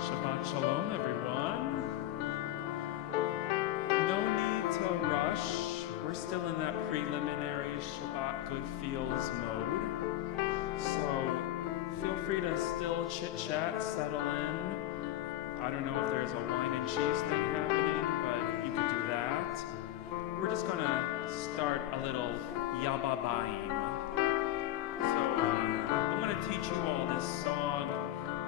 Shabbat Shalom, everyone. No need to rush. We're still in that preliminary Shabbat good feels mode. So feel free to still chit-chat, settle in. I don't know if there's a wine and cheese thing happening, but you could do that. We're just going to start a little yababayim. So I'm going to teach you all this song.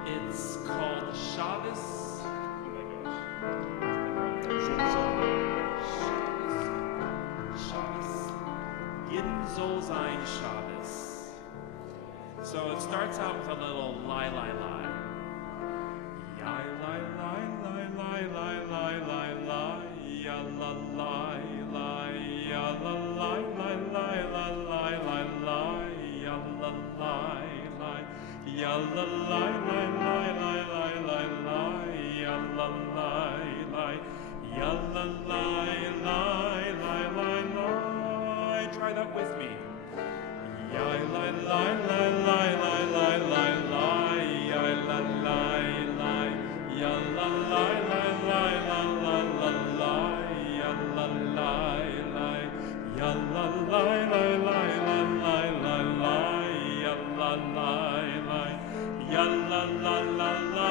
It's called Shabbos. Oh my gosh. Shabbos. Yidden Soll Sein Shabbos. So it starts out with a little lie, lie, lie. Yai, lie, lie, lie, lie, lie, lie, lie, lie. Ya, la, lie, lie, ya, la, lie, lie, lie, lie, lie, lie, lie. Ya, la, lie, lie. Ya la la la la la la la la ya la la la ya la la la la la la. Try that with me. Ya la la la la la la la la ya la la la ya la la la la la la la la ya la la la ya la la la la la la la ya la la. Ya la la la la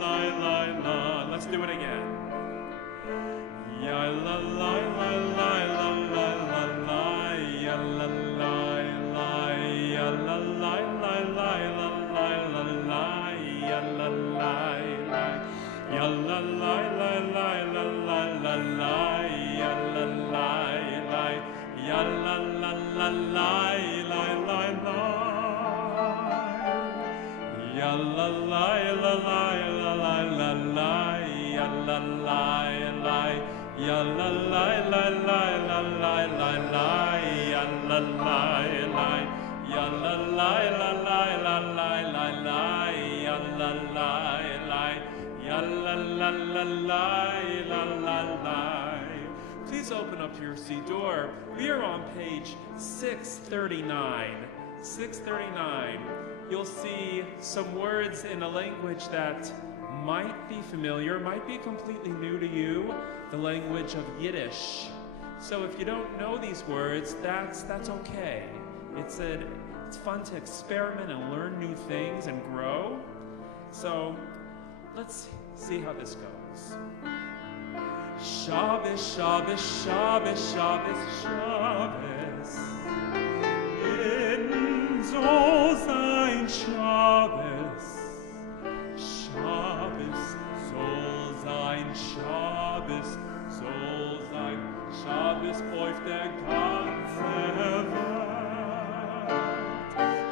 la la la. Let's do it again. Ya la la la la la la la la. Ya la la la. Ya la la la la la la la la. Ya la la la. Ya la la la la la la la la. Ya la la la. Ya la la la la la la la. Ya la la la la la la la la ya la la la ya la la la la la la la la ya la la la ya la la la la la la la la ya la la la ya la la la la la la. Please open up your Siddur. We are on page 639. 639. You'll see some words in a language that might be familiar, might be completely new to you, the language of Yiddish. So if you don't know these words, that's okay. It's fun to experiment and learn new things and grow. So let's see how this goes. Shabbos, Shabbos, Shabbos, Shabbos, Shabbos. Yidden Soll Sein Shabbos. Shabbos soll sein, Shabbos soll sein, Shabbos auf der ganzen Welt.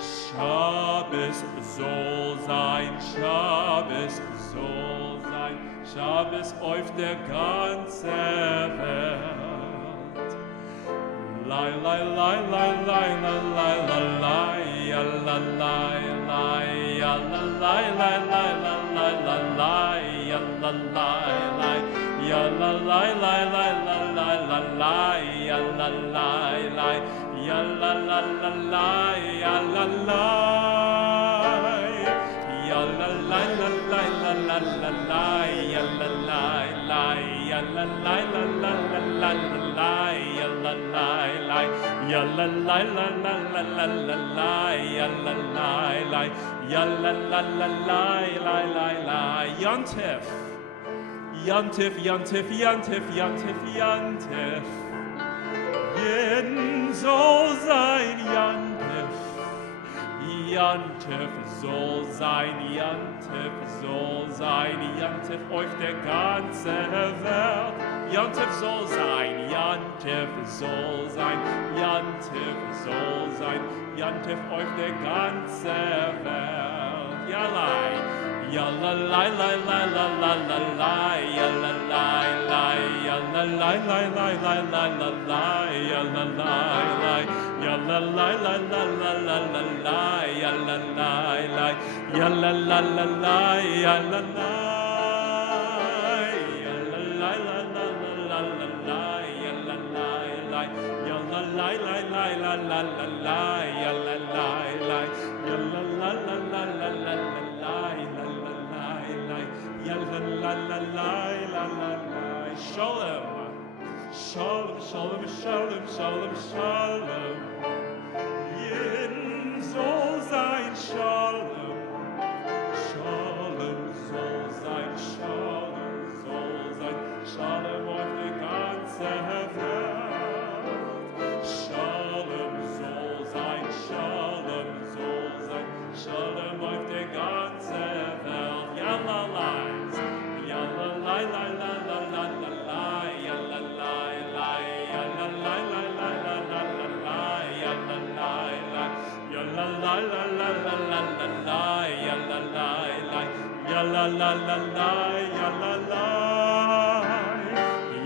Shabbos soll sein, Shabbos soll sein, Shabbos auf der ganzen Welt. Lai, lai, lai, lai, lai, lai, lai, lai, lai, ya, la, lai, lai, ya, la, lai, lai, lai, lai, lai, lai, lai, ya, la, lai, lai, ya, la, lai, lai, lai, lai, lai, lai, lai, ya, la, lai, lai, ya, la, la, la, lai, ya, la, lai, ya, la, lai, la, lai, la, la, la, lai, ya, la, lai, lai, ya, la, lai, la, la, la, la, la, lai, ya, la, lai, lai, ya, la, lai, la, la, la, la, la, lai, ya, la, lai, lai, ya, la, la, la, lai, lai, lai, lai. Yontif, Yontif, Yontif, Yontif, Yontif, Yontif. Yidden Soll Sein Yontif. Yontif soll sein, Yontif soll sein, Yontif auf der ganzen Welt. Yontif soll sein, Yontif soll sein, Yontif soll sein, Yontif auf der ganzen Welt. Ja, lai, ya la lai, lai, lai, la, la, la, lai, ya la lai, lai, ya la lai, lai, lai, lai, lai, la, lai, ya la lai, lai, ya la lai, lai, la, la, la, la, lai, ya la lai, lai, ya la la la lai, ya la lai, ya la lai, la, la, la, la, lai, ya la lai, lai, ya la lai, lai, lai, la, la, la, lai, ya la lai, lai, ya la la la la la la la lai, la la lai, lai. Shalom. Shalom, shalom, shalom, shalom, shalom. Jeden soll sein Shalom. Shalom soll sein, Shalom soll sein, Shalom auf die ganze Welt. Shalom soll sein, Shalom soll sein, Shalom auf die ganze Welt. Yalla lai, yalla lai, lai, lai, lai, lai, lai, lai, yalla lai, lai, yalla lai, lai, lai, lai, lai, lai, lai, yalla lai, lai, yalla lai, lai, lai, lai, lai, lai, lai, yalla lai, lai, yalla la la la, yalla lai,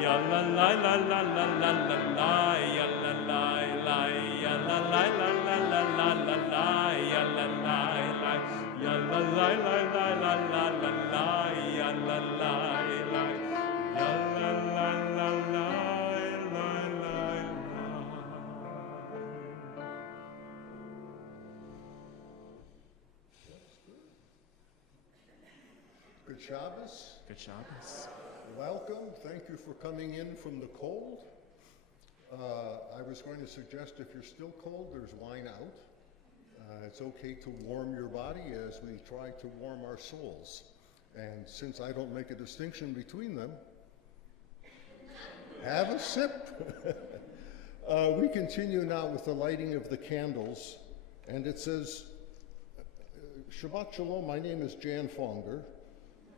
yalla lai, la la la la la la, yalla lai, lai, yalla lai, la la la la la la, yalla lai, lai, yalla lai, lai, lai, la la la la, yalla lai, lai, yalla la la la, lai, lai, lai. Good Shabbos. Good Shabbos. Welcome. Thank you for coming in from the cold. I was going to suggest if you're still cold, there's wine out. It's okay to warm your body as we try to warm our souls. And since I don't make a distinction between them, have a sip. We continue now with the lighting of the candles. And it says, Shabbat Shalom, my name is Jan Fonger.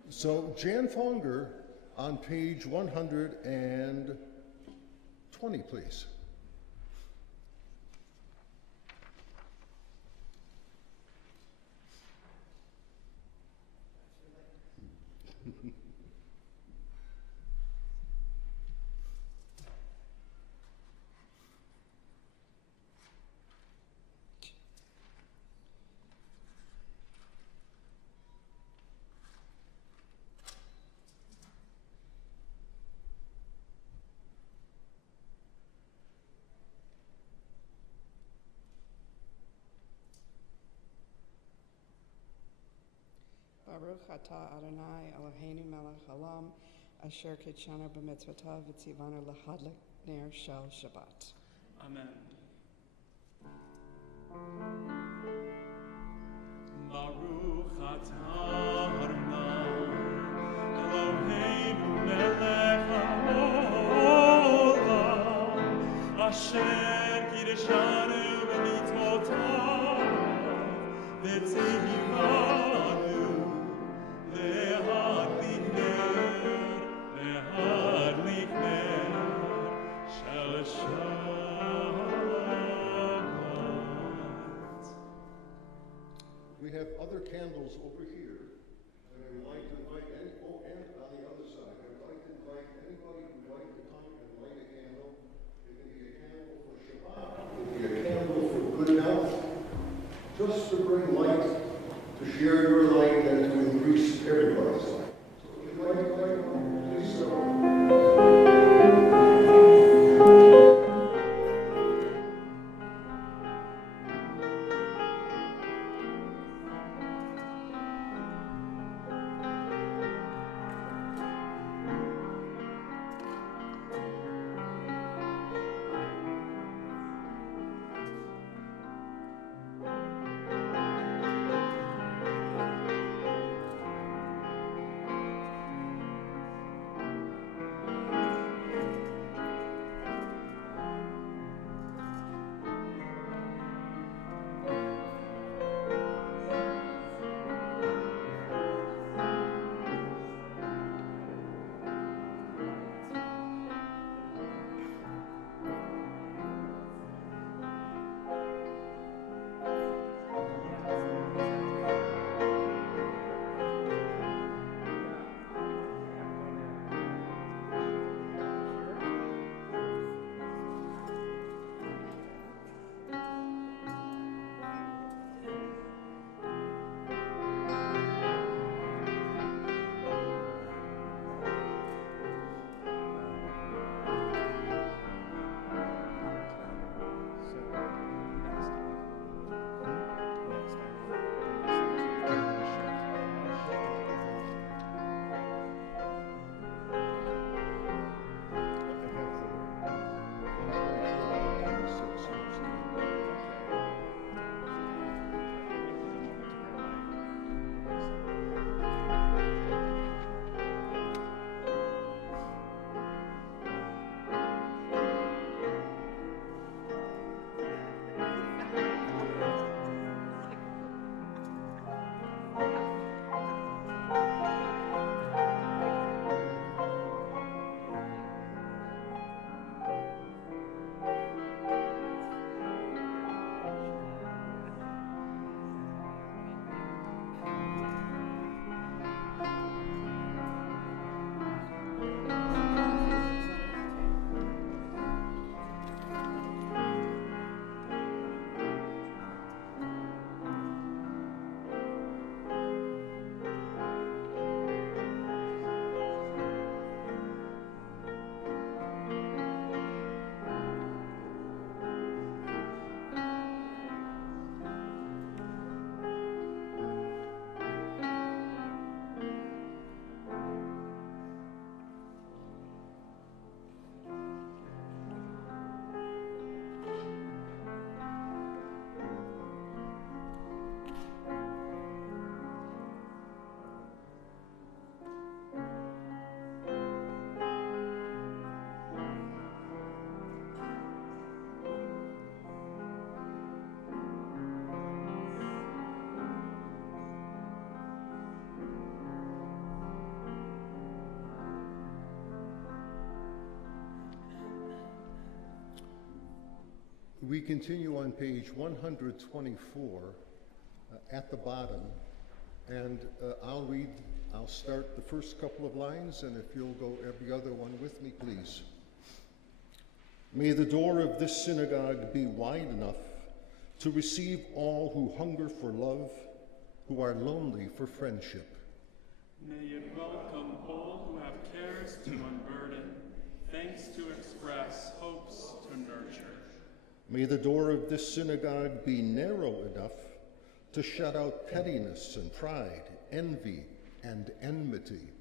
So Jan Fonger on page 120, please. Baruch atah Adonai Eloheinu melech haolam asher kitshanu b'mitzvotav v'tzivanu l'hadlik ner shel Shabbat. Amen. Baruch atah Adonai Eloheinu melech haolam asher kitshanu b'mitzvotav v'tzivanu We have other candles over here, and I would like to invite and on the other side, I would like to invite anybody who would like to come and light a candle. It can be a candle for Shabbat, it can be a candle for good health, just to bring light, to share your light, and to increase everybody's light. So if you'd like to light one, please start. We continue on page 124 at the bottom, and I'll start the first couple of lines, and if you'll go every other one with me, please. May the door of this synagogue be wide enough to receive all who hunger for love, who are lonely for friendship. May it welcome all who have cares to unburden, thanks to express, hopes to nurture. May the door of this synagogue be narrow enough to shut out pettiness and pride, envy and enmity.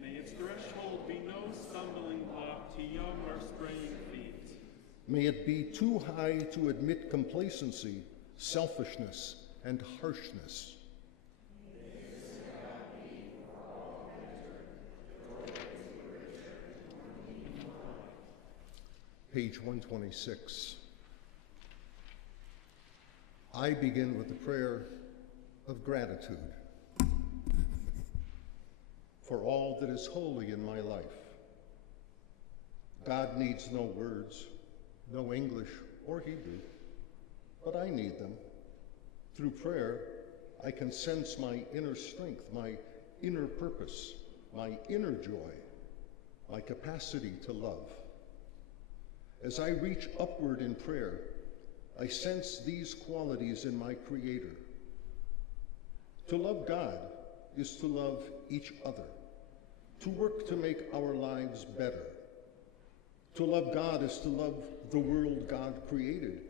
May its threshold be no stumbling block to young or straying feet. May it be too high to admit complacency, selfishness, and harshness. Page 126. I begin with a prayer of gratitude for all that is holy in my life. God needs no words, no English or Hebrew, but I need them. Through prayer, I can sense my inner strength, my inner purpose, my inner joy, my capacity to love. As I reach upward in prayer, I sense these qualities in my Creator. To love God is to love each other, to work to make our lives better. To love God is to love the world God created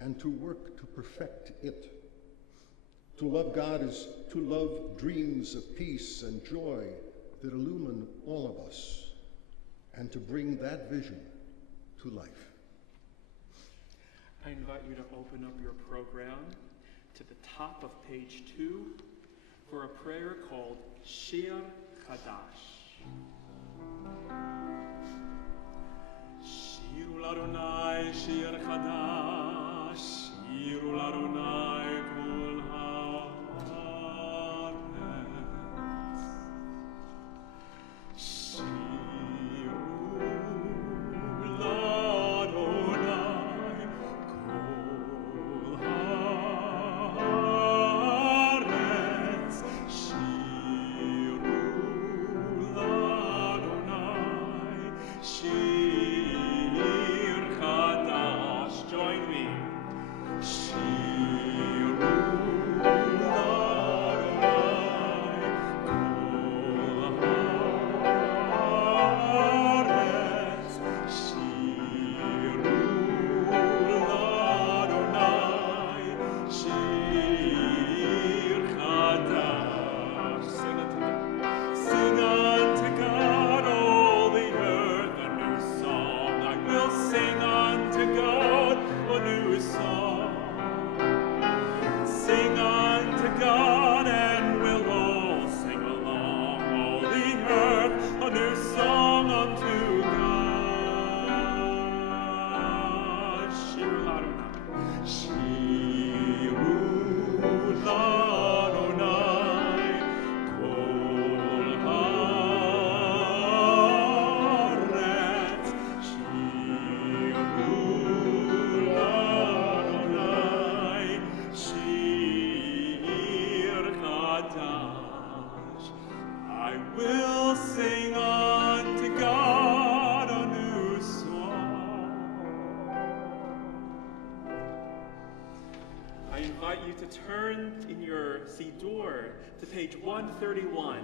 and to work to perfect it. To love God is to love dreams of peace and joy that illumine all of us, and to bring that vision to life. I invite you to open up your program to the top of page 2 for a prayer called Shir Chadash. Shiru l'Adonai Shir Chadash, Shiru l'Adonai kol haaretz. Shiru l'Adonai kol haaretz. Shiru l'Adonai Shir Chadash. Join me. Shiru l'Adonai kol haaretz. Shiru l'Adonai Shir Chadash. Sing unto God, all the earth, a new song. I will sing unto God a new song. Sing unto God, and we'll all sing along. All the earth, a new song unto God. Shiru l'Adonai. Shiru l'Adonai kol haaretz. Shiru l'Adonai Shir Chadash. I will sing unto God a new song. I invite you to turn in your Siddur to page 131.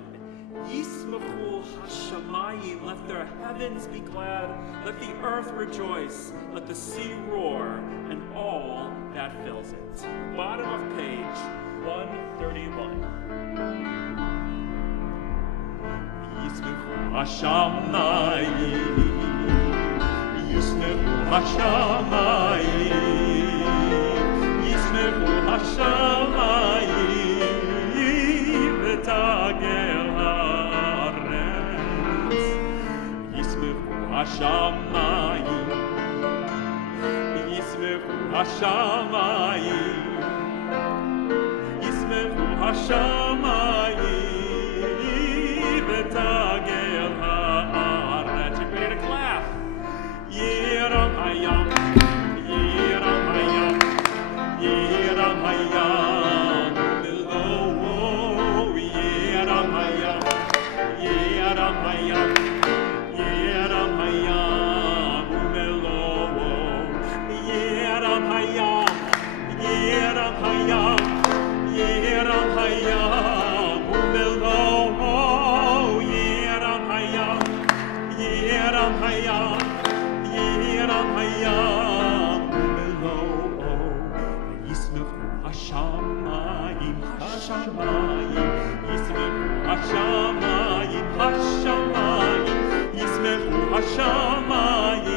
Yismachu Hashamayim, let the heavens be glad, let the earth rejoice, let the sea roar, and all that fills it. Bottom of page 131. Yismachu Hashamayim, Yismachu Hashamayim, Yismachu Hashamayim, v'tagel haaretz. Yismachu Hashamayim, Yismachu Hashamayim, Yismachu Hashamayim, v'tagel haaretz. You ready to clap? Yiram hayam, hayam u'melo'o, v'yismechu hashamayim, hashamayim, yismechu hashamayim, hashamayim, yismechu hashamayim,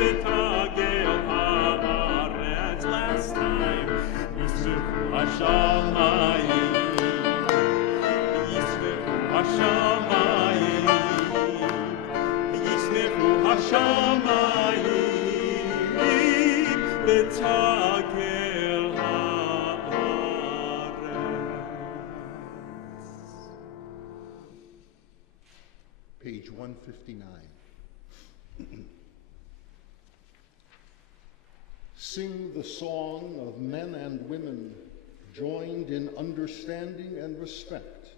letagel haaretz. Last time, yismechu hashamayim, yismechu hashamayim, yismechu hashamayim, letagel haaretz. Page 159. Sing the song of men and women joined in understanding and respect,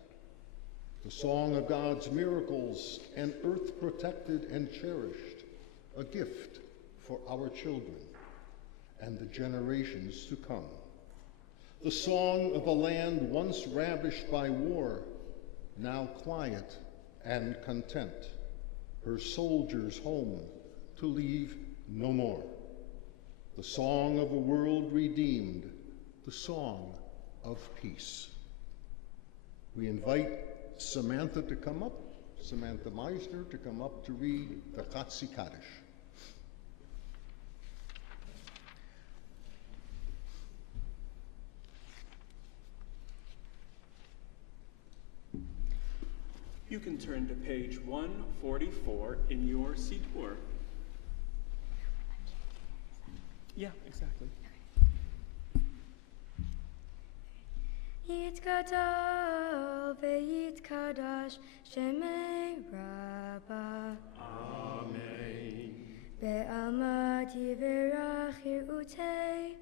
the song of God's miracles, an earth protected and cherished, a gift for our children and the generations to come. The song of a land once ravished by war, now quiet and content, her soldiers home to leave no more. The song of a world redeemed, the song of peace. We invite Samantha to come up, Samantha Meisner to come up to read the Chatzi Kaddish. You can turn to page 144 in your Siddur. Yeah, exactly. Yitkadal ve'yitkadash shemei Rabba. Amen. Be'alma tiverach hirutei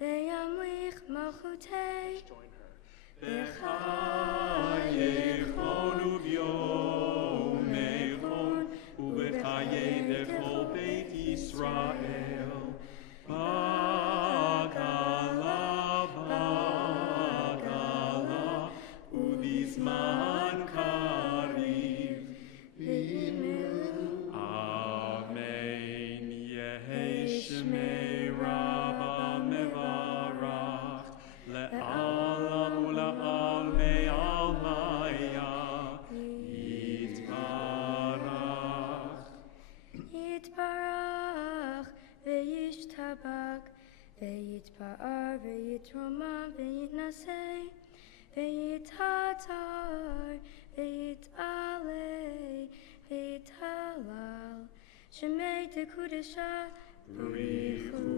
ve'yamlich malchutei. Join her. Bechayechon uvyomechon uvechaye lechol Beit Yisrael. Bagala, bagala, ubizman kariv. Amen. Yehi shmei Rabba mevarach le'alam u'la'almei almaya yitbarach. Yitbarach ve'yishtabak ve'yitpa'ar ve'yitroma ve'yitnaseh ve'yitatar ve'yitalei ve'yitalal shemei tekudesha b'richu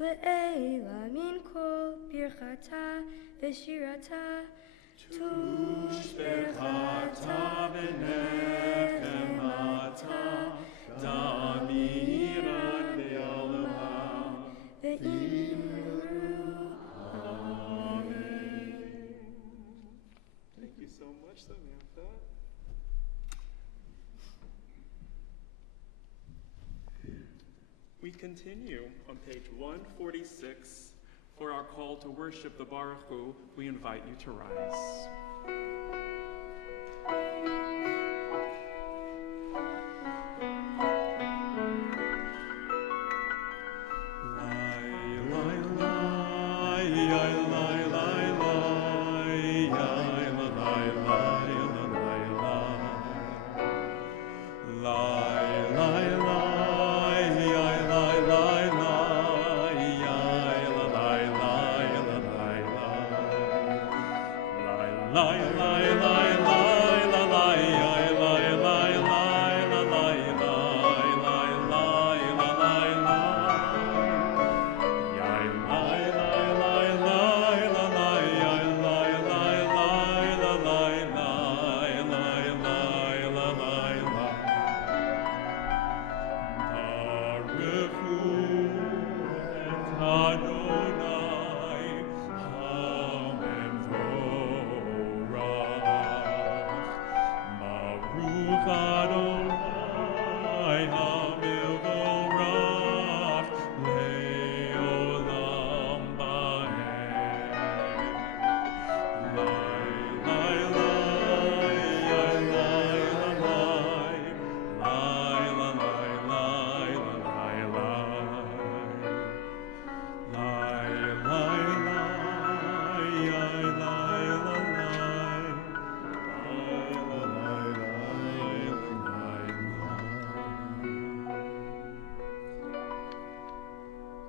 le'ela min kol birchata ve'shirata Tush berchata v'nechemata damirat ve'olam ve'imru. Amen. Thank you so much, Samantha. We continue on page 146. For our call to worship the Baruch Hu, we invite you to rise.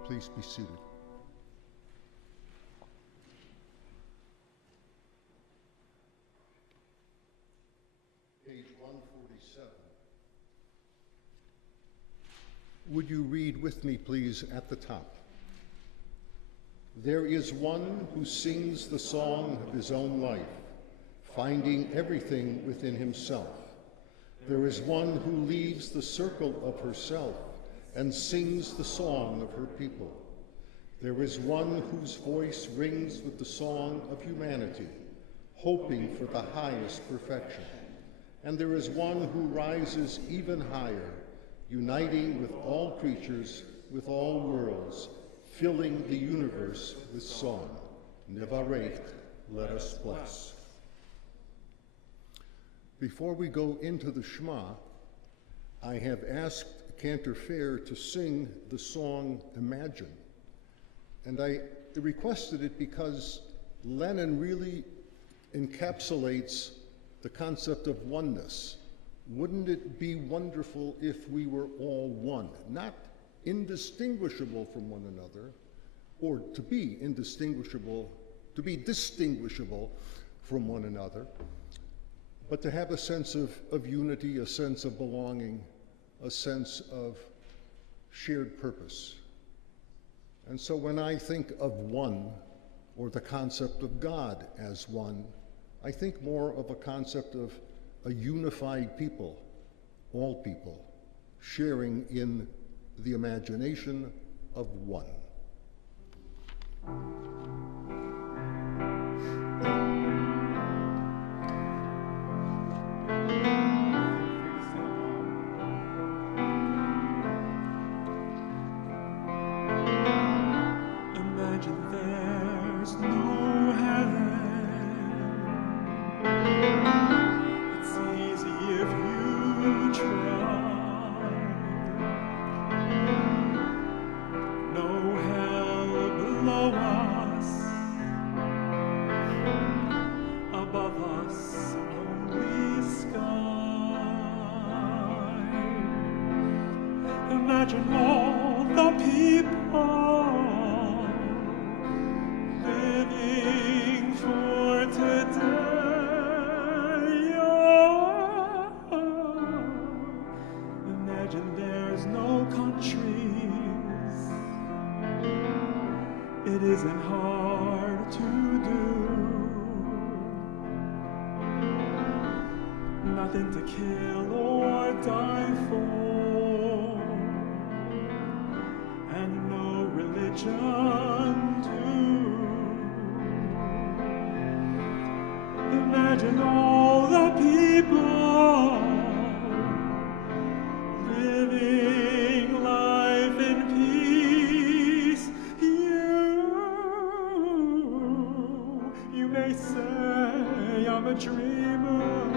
Please be seated. Page 147. Would you read with me, please, at the top? There is one who sings the song of his own life, finding everything within himself. There is one who leaves the circle of herself and sings the song of her people. There is one whose voice rings with the song of humanity, hoping for the highest perfection. And there is one who rises even higher, uniting with all creatures, with all worlds, filling the universe with song. Nevarech, let us bless. Before we go into the Shema, I have asked Cantor Fair to sing the song Imagine. And I requested it because Lennon really encapsulates the concept of oneness. Wouldn't it be wonderful if we were all one? Not indistinguishable from one another, or to be indistinguishable, to be distinguishable from one another, but to have a sense of unity, a sense of belonging, a sense of shared purpose. And so when I think of one, or the concept of God as one, I think more of a concept of a unified people, all people, sharing in the imagination of one. Imagine there's no heaven. It's easy if you try. No hell below us, above us only sky. Imagine all the people living for today. Imagine there's no countries. It isn't hard to do. Nothing to kill or die for, and no religion too. Imagine all the people living life in peace. You may say I'm a dreamer,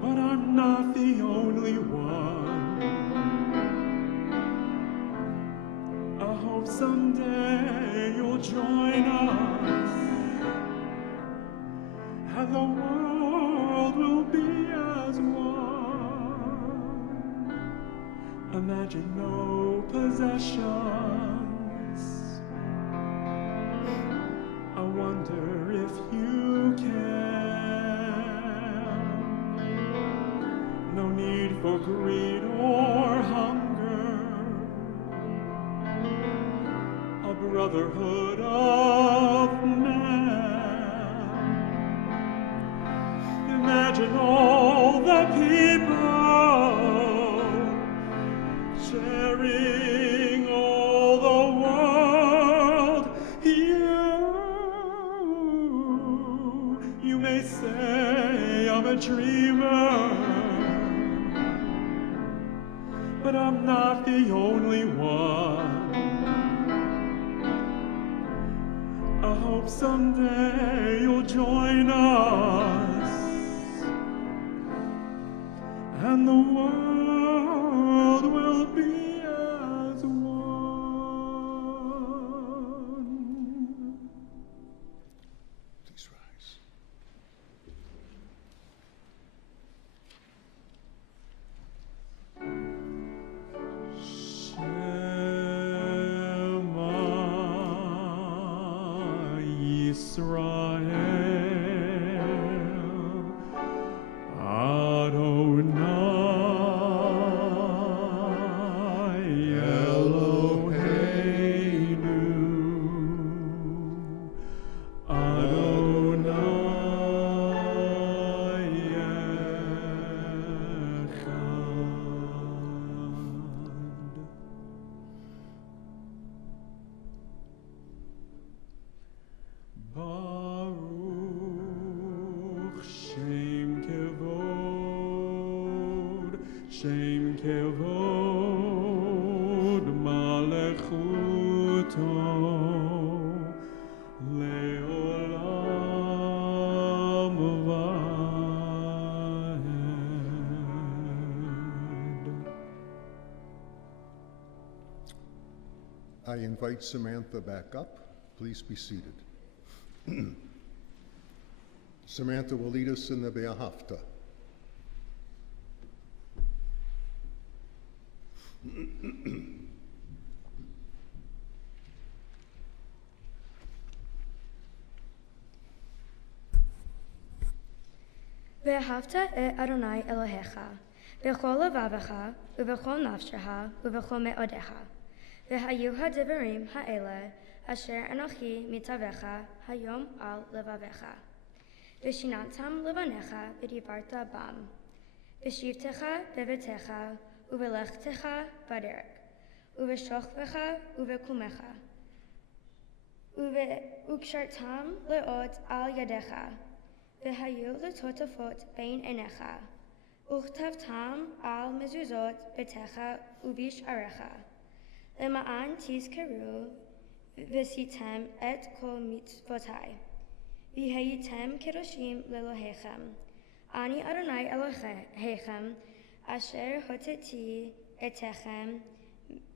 but I'm not the only one. I hope someday you'll join us, and the world will be as one. Imagine no possessions. I wonder if you can. No need for greed or hunger. A brotherhood of man. Imagine all the people sharing all the world. You may say I'm a dreamer, but I'm not the only one. I hope someday you'll join us, and the world will be as one. Please rise. Shabbat Shem kevod malechuto leolam vaed. I invite Samantha back up. Please be seated. Samantha will lead us in the Be'ahavta. ואהבת את אדוני אלוהיך, בכל לבבך, ובכל נפשך, ובכל מאודיך. והיו הדברים האלה, אשר אנוכי מצווך היום על לבביך. ושיננתם לבניך ודיברת בם. בשבתך בביתך, ובלכתך בדרך, ובשוכבך ובקומך. וקשרתם לאות על ידיך, והיו לטוטפות בין עיניך, וכתבתם על מזוזות ביתך ובשעריך, למען תזכרו ועשיתם את כל מצוותי, והייתם קדושים לאלוהיכם. אני אדוני אלוהיכם, אשר הוצאתי אתכם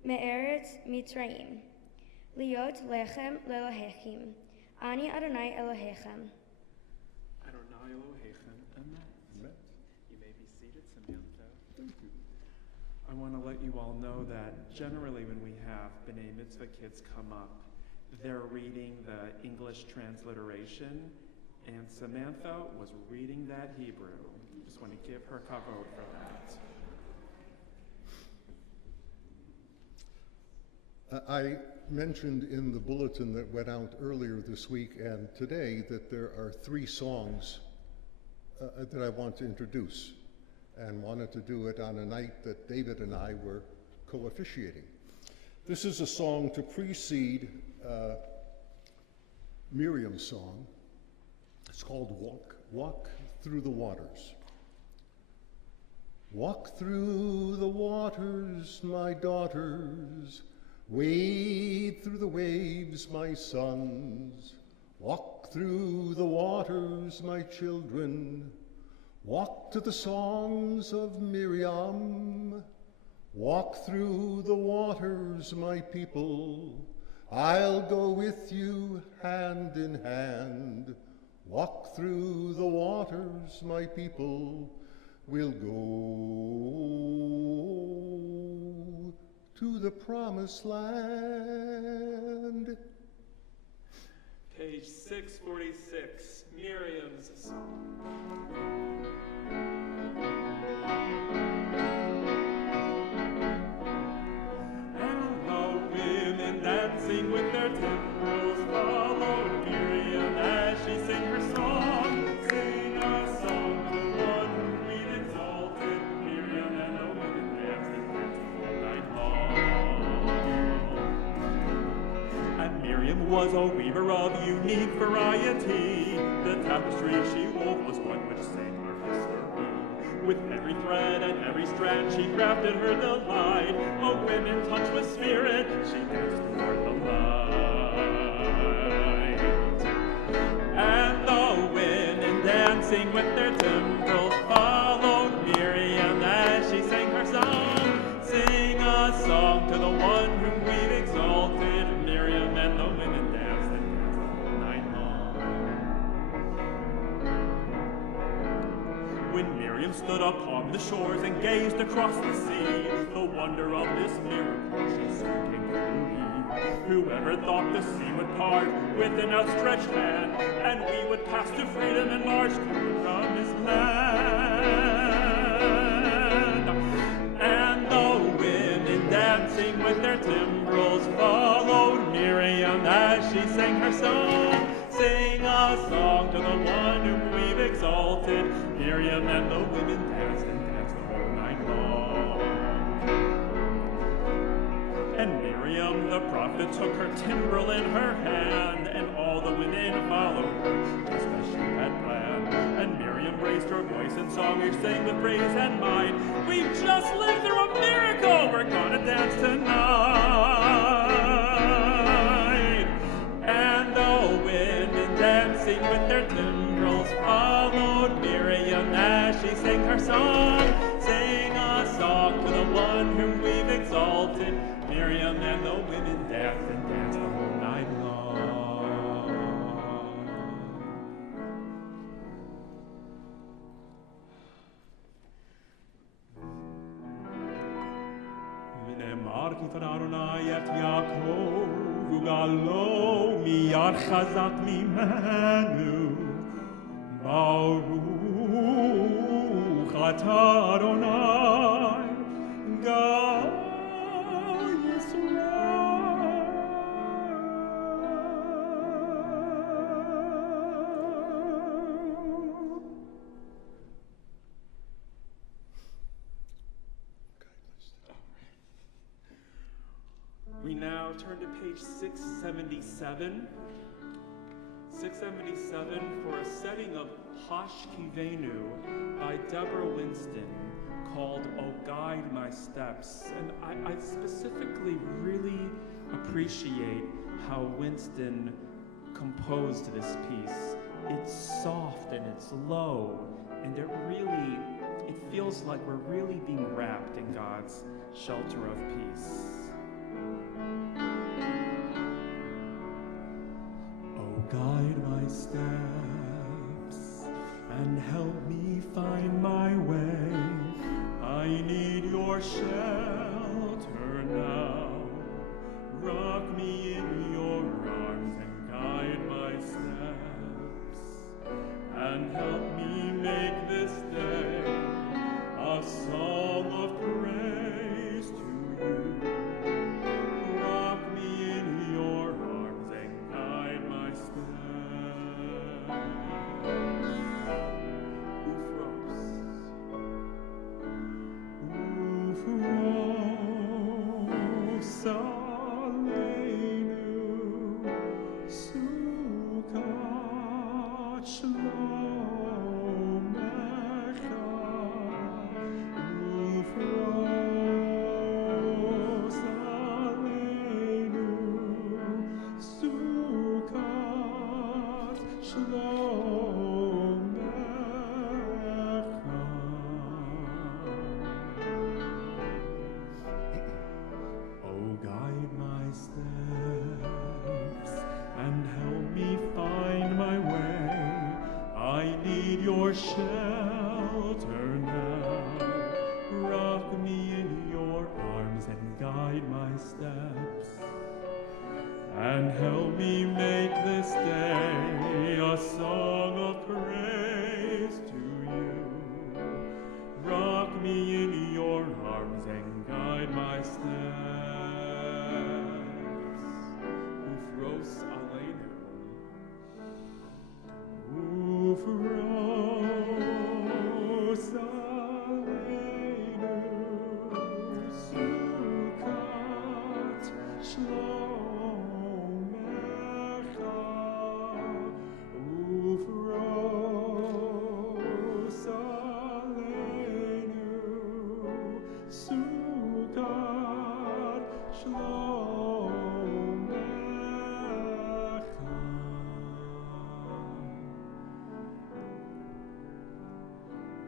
מארץ מצרים, להיות לכם לאלוהיכם. אני אדוני אלוהיכם. Adonai Elohechem, amen. You may be seated, Samantha. Thank you. I want to let you all know that generally when we have B'nai Mitzvah kids come up, they're reading the English transliteration, and Samantha was reading that Hebrew. Just want to give her kavod for that. I mentioned in the bulletin that went out earlier this week and today that there are 3 songs that I want to introduce, and wanted to do it on a night that David and I were co-officiating. This is a song to precede Miriam's song. It's called Walk Through the Waters. Walk through the waters, my daughters. Wade through the waves, my sons. Walk through the waters, my children. Walk to the songs of Miriam. Walk through the waters, my people. I'll go with you hand in hand. Walk through the waters, my people. We'll go to the promised land. Page 646, Miriam's song. And the women dancing with their timbrels followed Miriam as she sang her song. Sing a song to the one whom we've exalted. Miriam and the women dancing all night long. And Miriam was a weaver of unique variety. The tapestry she wove was one which sang her history. With every thread and every strand she crafted her delight. A women touched with spirit, she danced toward the light. And the women dancing with their timbrels followed Miriam as she sang her song. Sing a song to the one whom we've exalted. Miriam and the women danced and danced all night long. When Miriam Miriam stood upon the shores and gazed across the sea. The wonder of this miracle she soon came to believe. Whoever thought the sea would part with an outstretched hand, and we would pass to freedom and march to the promised land. And the women dancing with their timbrels followed Miriam as she sang her song. Sing a song to the one whom we've exalted. Miriam and the women danced and danced the whole night long. And Miriam the prophet took her timbrel in her hand, and all the women followed her, just as she had planned. And Miriam raised her voice in song, each sang with praise and might. We've just lived through a miracle, we're gonna dance tonight. And the women dancing with their timbrels followed Miriam as she sang her song. Sing a song to the one whom we've exalted. Miriam and the women danced and danced the whole night long. ונאמר כפר אדוני את יעקב וגאלו מיד חזק ממנו. ברוך אתה אדוני גאל We now turn to page 677. 677 for a setting of Hash Kivenu by Deborah Winston called "Oh Guide My Steps." And I specifically really appreciate how Winston composed this piece. It's soft and it's low, and it feels like we're really being wrapped in God's shelter of peace. Oh, guide my steps and help me find my way. I need your shelter now. Rock me in your arms and guide my steps, and help me make this day a song of praise to you. Rock me in your arms and guide my steps. Ufros aleinu sukat shlomecha. Ufros aleinu sukat shlomecha. Oh, guide my steps and help me find my way. I need your shelter now. Rock me in your arms and guide my steps, and help me make this day a song of praise to you. Rock me in your arms and guide my steps. Ufros aleinu. Ufros aleinu sukat shlomecha. Ufros aleinu sukat shlomecha.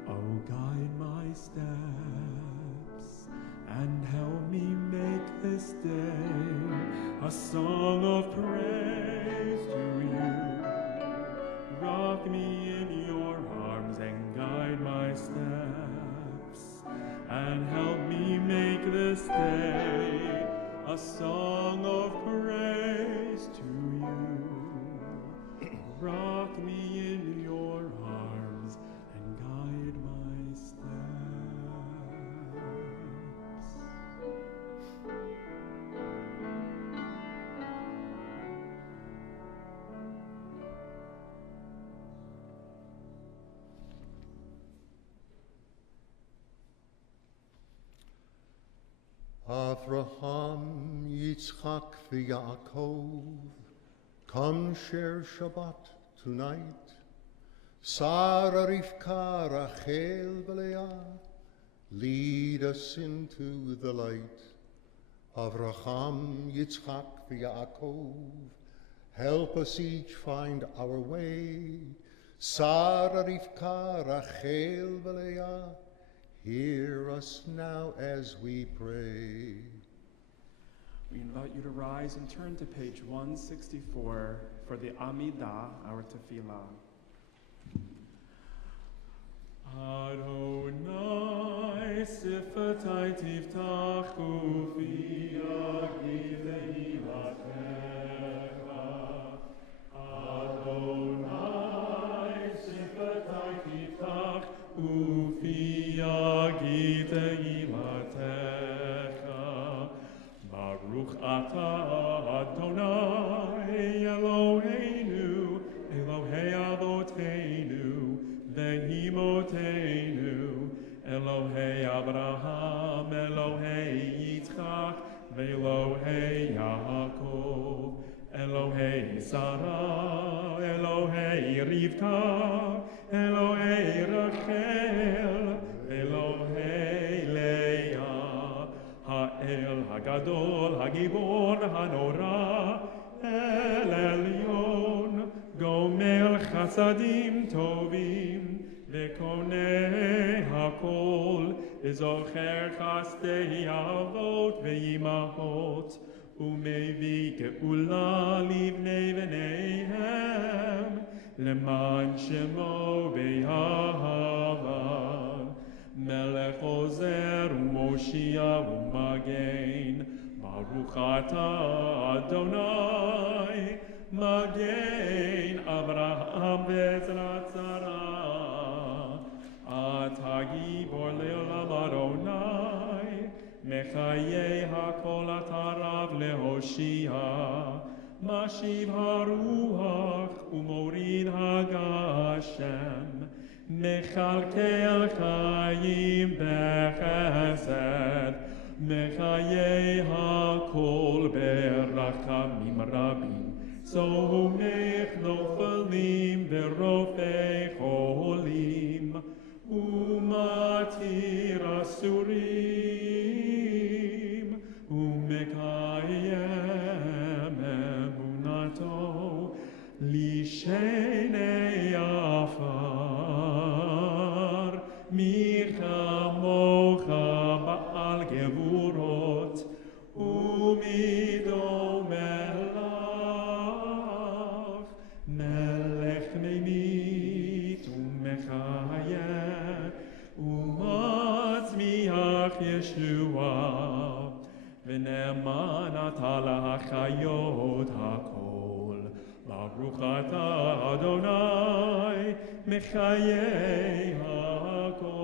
Oh, guide my steps and help me make this day a song of praise to you. Rock me in your arms and guide my steps, this day a song of praise to you. Rock me in your arms and guide my steps. Avraham, Yitzchak, v'Yaakov, come share Shabbat tonight. Sarah, Rivka, Rachel, v'Leah, lead us into the light. Avraham, Yitzchak, v'Yaakov, help us each find our way. Sarah, Rivka, Rachel, v'Leah, hear us now as we pray. We invite you to rise and turn to page 164 for the Amidah, our tefillah. Adonai sifatai tiftach ufi yagidei latecha. Adonai sifatai tiftach ufi yagidei latecha. Baruch atah Adonai Eloheinu, Elohei Avoteinu, Vehimotenu, Elohei Abraham, Elohei Yitzchak, Ve'Elohei Yaakov, Elohei Sarah, Elohei Rivka, Elohei Rachel, Elohei Leah, Ha'el Hagadol, Hagibor, Hanora, El Elyon, Gomer Chasadim Tovim, Vekonei Hakol, Zocher Chasdei Avot Ve'imahot, Umevi Geula Livnei V'neihem, Leman Shemo Be'ahava, Melech Ozer U'Moshia U'Magein, Baruch atah Adonai, Magein Avraham Bezrat Sarah, Atah Gibor Le'olam Adonai, Mechayei HaKol atah Rav leHoshia, Mashiv HaRuach U'Morid HaGashem, Mechalkel Chayim Bechesed, Mechayei HaKol Berachamim Rabim, Somech Nofalim Berofei Cholim, Umatir Asurim, Umekayem Emunato, Lishenei Afar, Michamocha Ba'al Gevurot, Umido Melach, Melech Meimit Umechayeh, Umatzmiach Yeshua, V'ne'eman atah la'achayot hakol, Baruch atah Adonai, Mechayei hakol.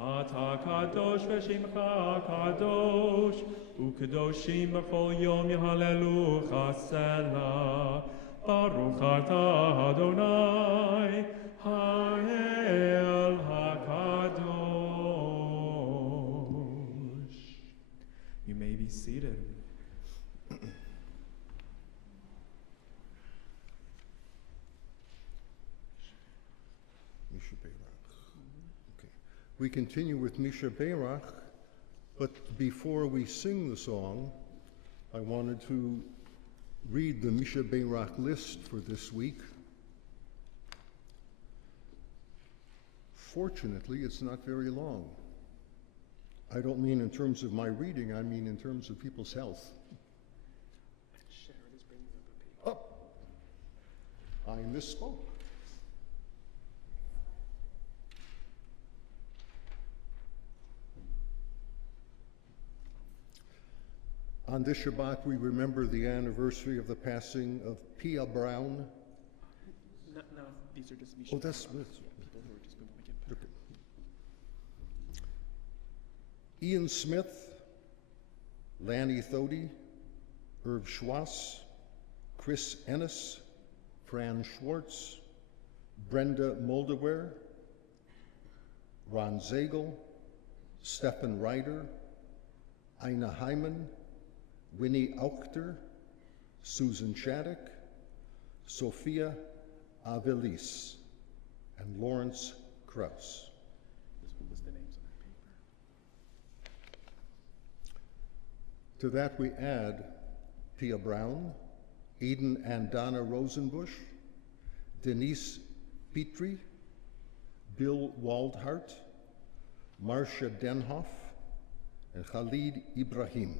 Atah kadosh v'shimcha kadosh, u'kedoshim b'chol yom yehalelucha selah. Baruch atah Adonai, ha'el hakadosh. You may be seated. Okay. We continue with Misha Beirach, but before we sing the song, I wanted to read the Misha Beirach list for this week. Fortunately, it's not very long. I don't mean in terms of my reading, I mean in terms of people's health. Sharon is bringing up a paper. Oh, I misspoke. On this Shabbat, we remember the anniversary of the passing of Pia Brown. No, these are just Oh, that's Smith. people who are just going to get back. Okay. Ian Smith, Lanny Thody, Irv Schwass, Chris Ennis, Fran Schwartz, Brenda Moldewer, Ron Zagel, Stefan Ryder, Ina Hyman, Winnie Auchter, Susan Shattuck, Sophia Avelis, and Lawrence Kraus. This one was the names on that paper. To that we add Pia Brown, Eden and Donna Rosenbusch, Denise Petrie, Bill Waldhart, Marcia Denhoff, and Khalid Ibrahim.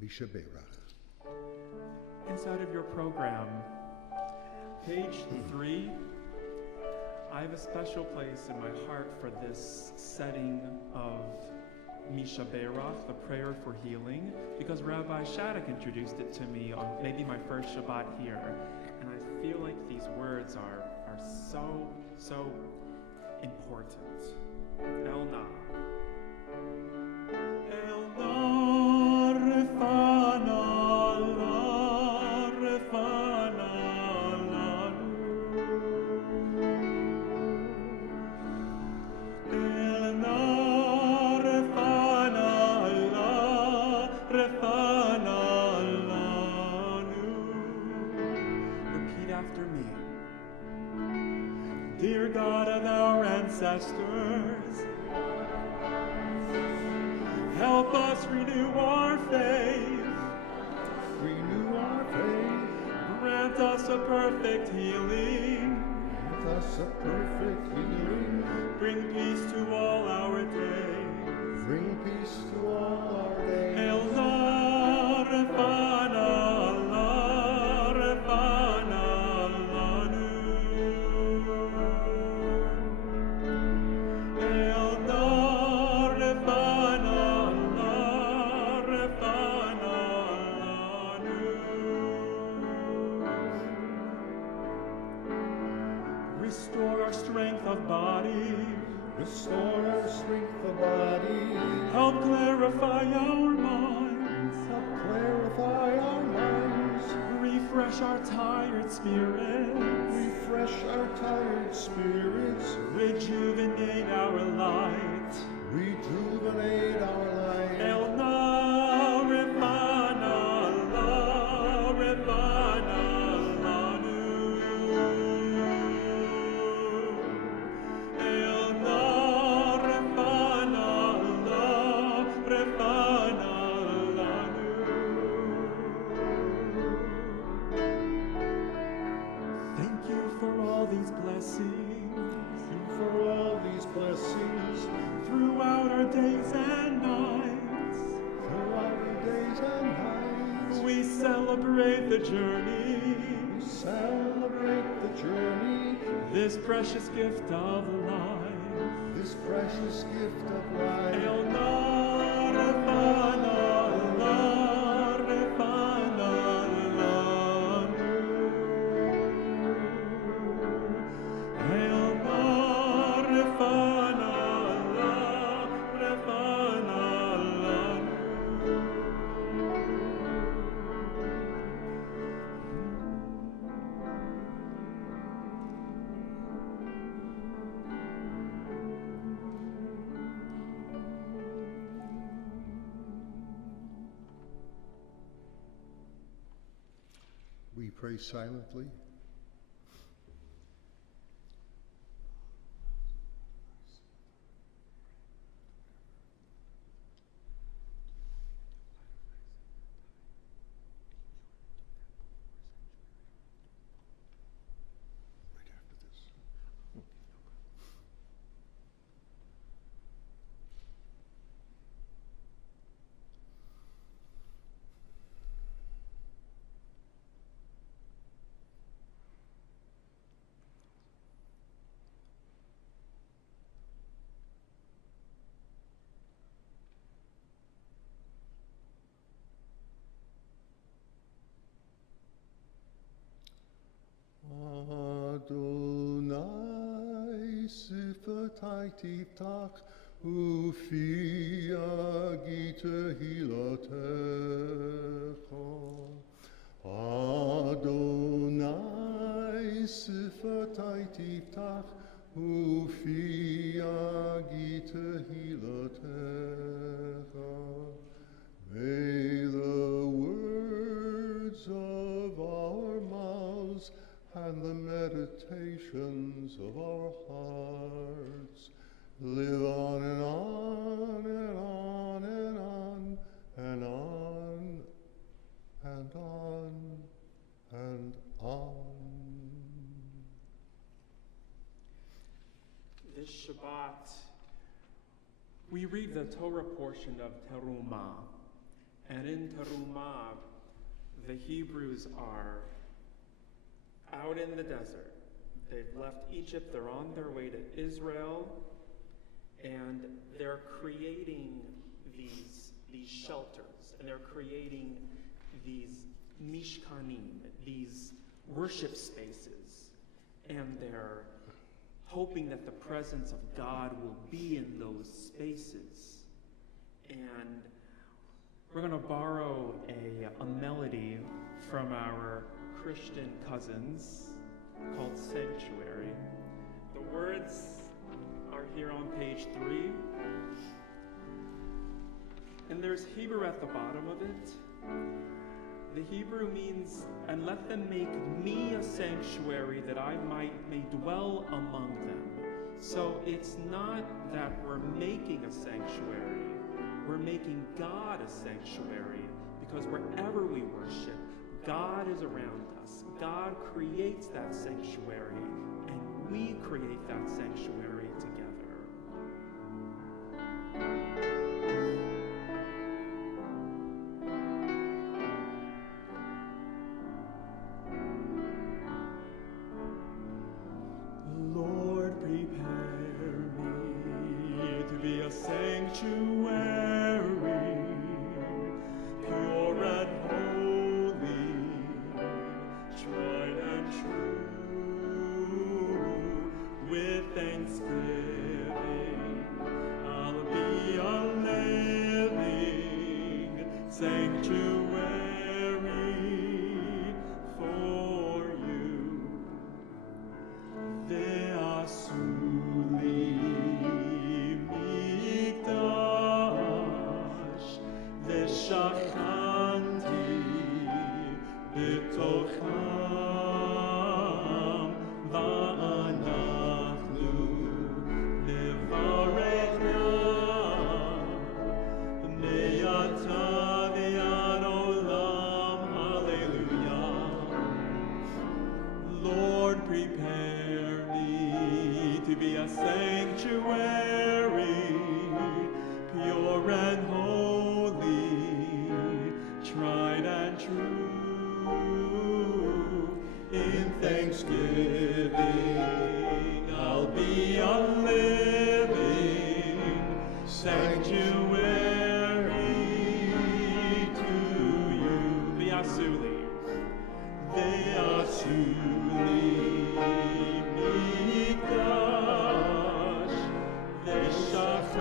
Misha Beirach. Inside of your program, page 3, I have a special place in my heart for this setting of Misha Beirach, the prayer for healing, because Rabbi Shattuck introduced it to me on maybe my first Shabbat here, and I feel like these words are so important. Elna. Elna refana la refana lanu. Elna refana la refana lanu. Repeat after me. Dear God of our ancestors, help us renew our faith. Renew our faith. Grant us a perfect healing. Grant us a perfect healing. Bring peace to all our days. Bring peace to all our days. Elna refana la refana lanu. Elna refana la refana lanu. Restore our strength of body. Restore our strength of body. Help clarify our minds. Help clarify our minds. Refresh our tired spirits. Refresh our tired spirits. Rejuvenate our light. Rejuvenate our life. Elna refana la refana lanu. Elna refana la refana lanu. Thank you for all these blessings. For all these blessings. Throughout our days and nights, Throughout our days and nights. we celebrate the journey, We celebrate the journey. this precious gift of life. This precious gift of life. Elna refana la refana lanu. Elna refana la refana lanu. We pray silently. Right after this. sifetai tiftach, ufia gite hilotecha. Adonai sifetai tiftach, ufia gite hilotecha. May the words of our mouths and the meditations of our hearts live on and on and on and on and on and on and on. This Shabbat, we read the Torah portion of Terumah. And in Terumah, the Hebrews are out in the desert. They've left Egypt, they're on their way to Israel, and they're creating these shelters, and they're creating these mishkanim, these worship spaces, and they're hoping that the presence of God will be in those spaces. And we're going to borrow a melody from our Christian cousins called Sanctuary. The words are here on page 3. And there's Hebrew at the bottom of it. The Hebrew means, and let them make me a sanctuary that I may dwell among them. So it's not that we're making a sanctuary. We're making God a sanctuary, because wherever we worship, God is around us. God creates that sanctuary, and we create that sanctuary together. Lord, prepare me to be a sanctuary, pure and holy, tried and true. With thanksgiving, I'll be a living sanctuary for you. Ve'asuli mikdash, ve'shachanti b'tocham, va'anachnu nevarech yam, me'ata ve'ad olam, hallelujah. Lord, prepare me to be a sanctuary, pure and holy, tried and true. In thanksgiving, I'll be a living sanctuary to you. Ve'asuli. Ve'asuli mikdash, ve'shachanti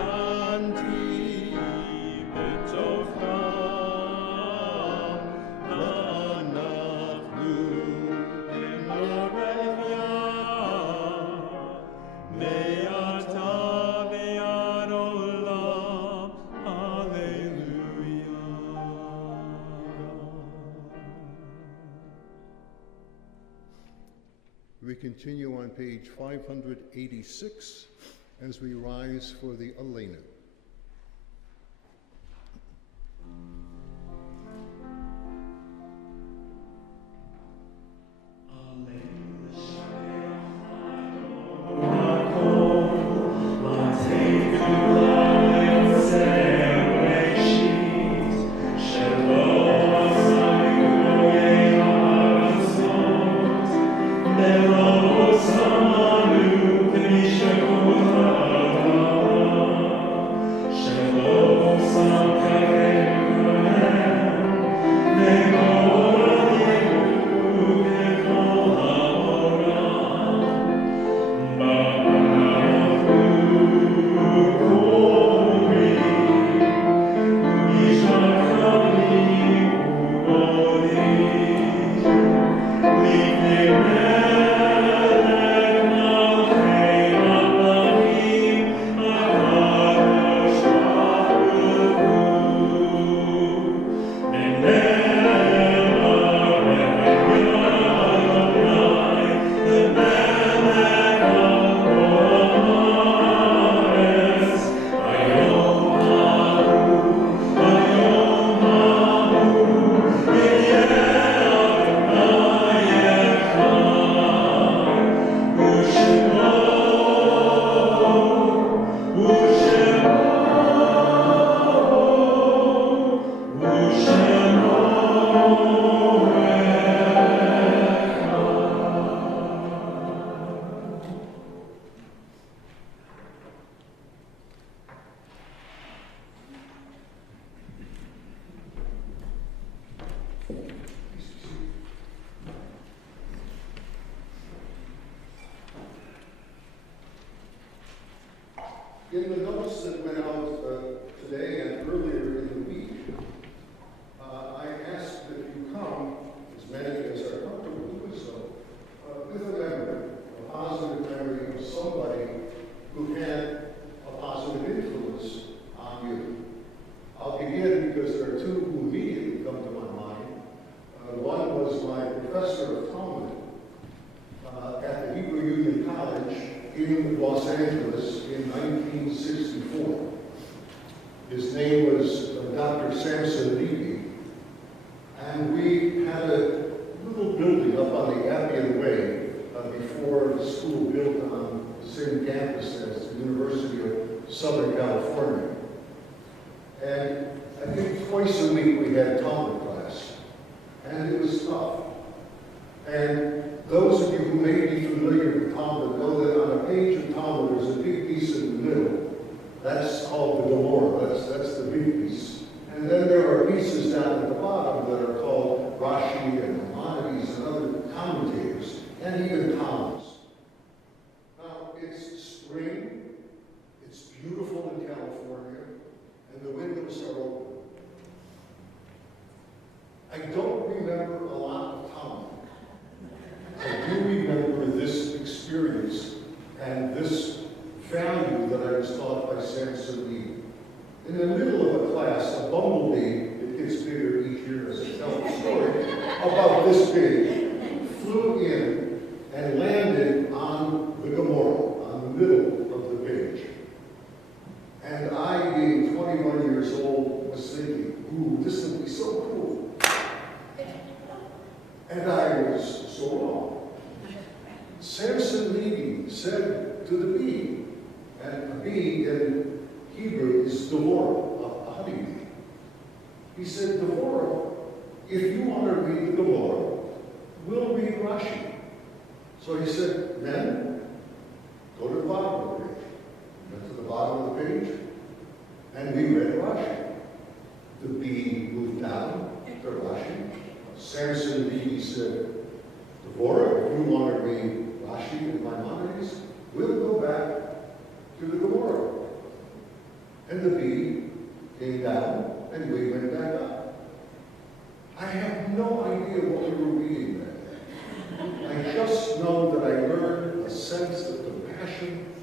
b'tocham, va'anachnu nevarech yam, me'ata ve'ad olam, hallelujah. We continue on page 586 as we rise for the Aleinu. Sanu, In the notes that went out today and earlier in the week, I asked that you come, as many as are comfortable doing so, with a memory, a positive memory of somebody who had a positive influence on you. I'll begin because there are two who immediately come to my mind. One was my professor of Talmud at the Hebrew Union College in Los Angeles in 1964. His name was Dr. Samson Levy, and we had a little building up on the Appian Way before the school built on the same campus as the University of Southern California. And I think twice a week we had Talmud class, and it was tough. And those of you who may be familiar with Talmud know that on a page of Talmud there's a big piece in the middle. That's called the Gemara. That's the big piece. And then there are pieces down at the bottom that are called Rashi and Maimonides and other commentators, and even Talmuds. Now, it's spring, it's beautiful in California, and the windows are open. I don't remember a lot of Talmud. I do remember this experience and this value that I was taught by Samson Lee. In the middle of a class, a bumblebee, it gets bigger each year as I tell the story, about this big, flew in and landed on the Gemara, on the middle of the page. And I, being 21 years old, was thinking, ooh, this would be so cool. And I was so wrong. Samson Levy said to the bee, and a bee in Hebrew is Devorah, a honeybee. He said, Devorah, if you want to read the Gemara, we'll read Rashi. So he said, men, go to the bottom of the page. Went to the bottom of the page, and we read Rashi. The bee moved down to Rashi. Samson Levy said, Devorah, if you want to read Rashi and Maimonides, we'll go back to the Gemara. And the bee came down, and we went back up. I have no idea what we were reading that day. I just know that I learned a sense of compassion,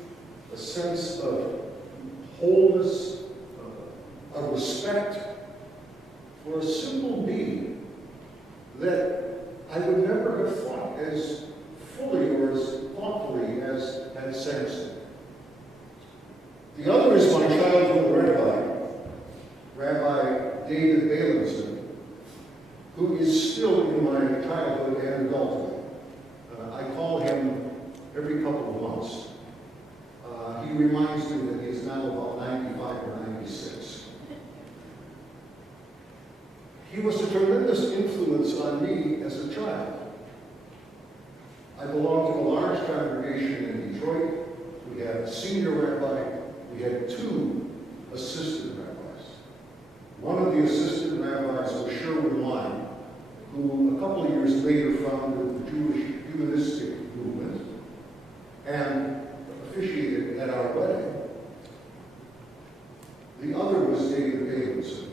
a sense of wholeness, a respect for a simple being that I would never have thought as fully or as thoughtfully as had Samson. The other is my childhood rabbi, Rabbi David Balinson, who is still in my childhood and adulthood. I call him every couple of months. He reminds me that he is now about 95 or 96. He was a tremendous influence on me as a child. I belonged to a large congregation in Detroit. We had a senior rabbi. We had two assistant rabbis. One of the assistant rabbis was Sherwin Lyon, who a couple of years later founded the Jewish humanistic movement and officiated at our wedding. The other was David Balinson.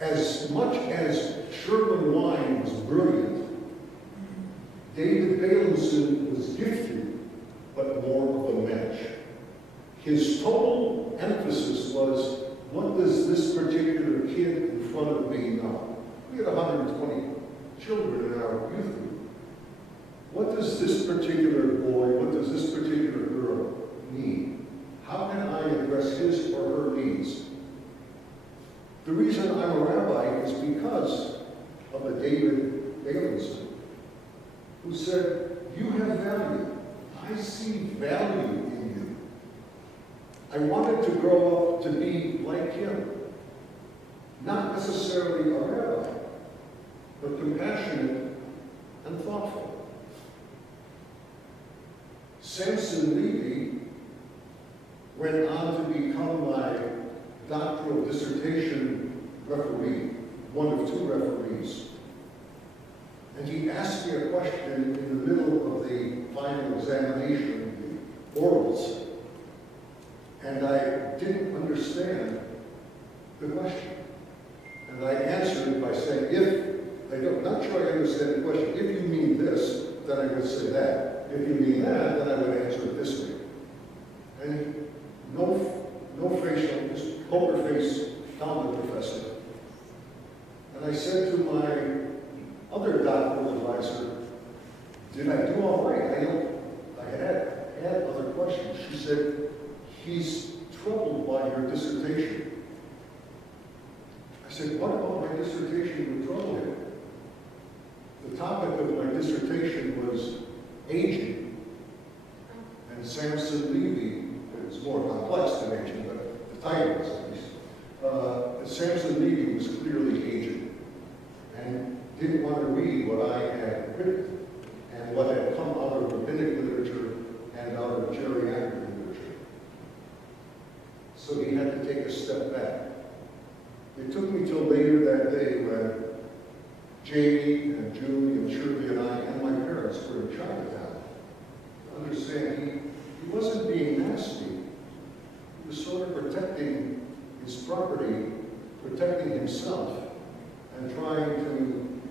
As much as Sherwin Lyon was brilliant, David Balinson was gifted, but more of a match. His total emphasis was, what does this particular kid in front of me know? We had 120 children in our youth group. What does this particular boy, what does this particular girl need? How can I address his or her needs? The reason I'm a rabbi is because of a David Balinson, who said, you have value. I see value in you. I wanted to grow up to be like him. Not necessarily a rabbi, but compassionate and thoughtful. Samson Levy went on to become my doctoral dissertation referee, one of two referees. And he asked me a question in the middle of the final examination, the orals. didn't understand the question. And I answered by saying, I'm not sure I understand the question. If you mean this, then I would say that. If you mean that, then I would answer it this way. And no facial, just poker face down the professor. And I said to my other doctoral advisor, did I do all right? I had other questions. She said, he's troubled by your dissertation. I said, what about my dissertation would trouble him? The topic of my dissertation was aging. And Samson Levy, it's more complex than aging, but the title was at least. Samson Levy was clearly aging and didn't want to read what I had written and what had come out of rabbinic literature and out of geriatric literature. So he had to take a step back. It took me till later that day when Jamie and Julie and Shirley and I and my parents were in Chinatown to understand he wasn't being nasty. He was sort of protecting his property, protecting himself, and trying to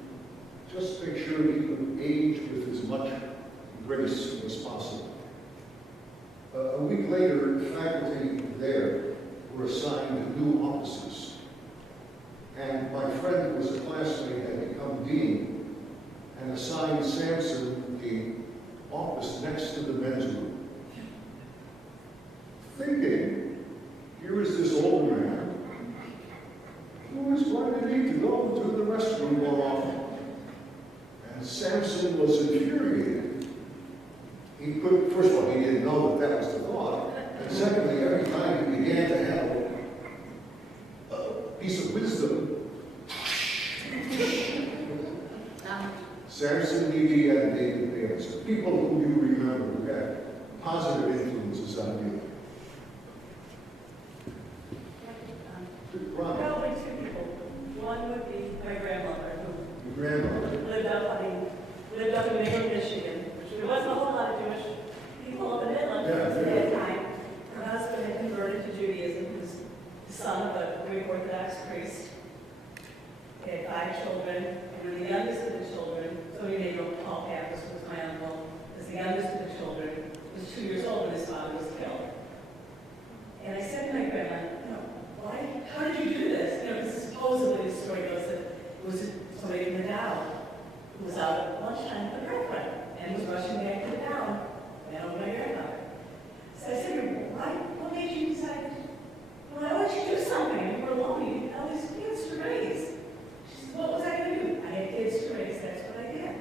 just make sure he could age with as much grace as possible. A week later, the faculty there were assigned new offices. And my friend who was a classmate had become dean and assigned Samson the office next to the men's room. Thinking, here is this old man who is going to need to go to the restroom more often. And Samson was infuriated. He couldn't, first of all, he didn't know that was the thought. And secondly, every time he began to have a piece of wisdom, Samson Levy and David Vance, people who you remember who had positive influences on you. Probably two people. One would be my grandmother, who Your grandmother. lived up in Maine, Michigan. There wasn't a whole lot of Jewish people up in Midland at that time. Her husband had converted to Judaism. His son of a Greek Orthodox priest. They had 5 children. They were the youngest of the children. Tony Nagel, Paul Pappas was my uncle. Was the youngest of the children. He was 2 years old when his father was killed. And I said to my grandma, how did you do this? Because supposedly the story goes that it was somebody in the Dow who was out at lunchtime with a girlfriend and was rushing back to the Dow, and over my grandmother. So I said to her, what made you decide? Well, I want you to do something. You were alone. You had all these kids to raise. She said, what was I going to do? I had kids to raise. That's what I did.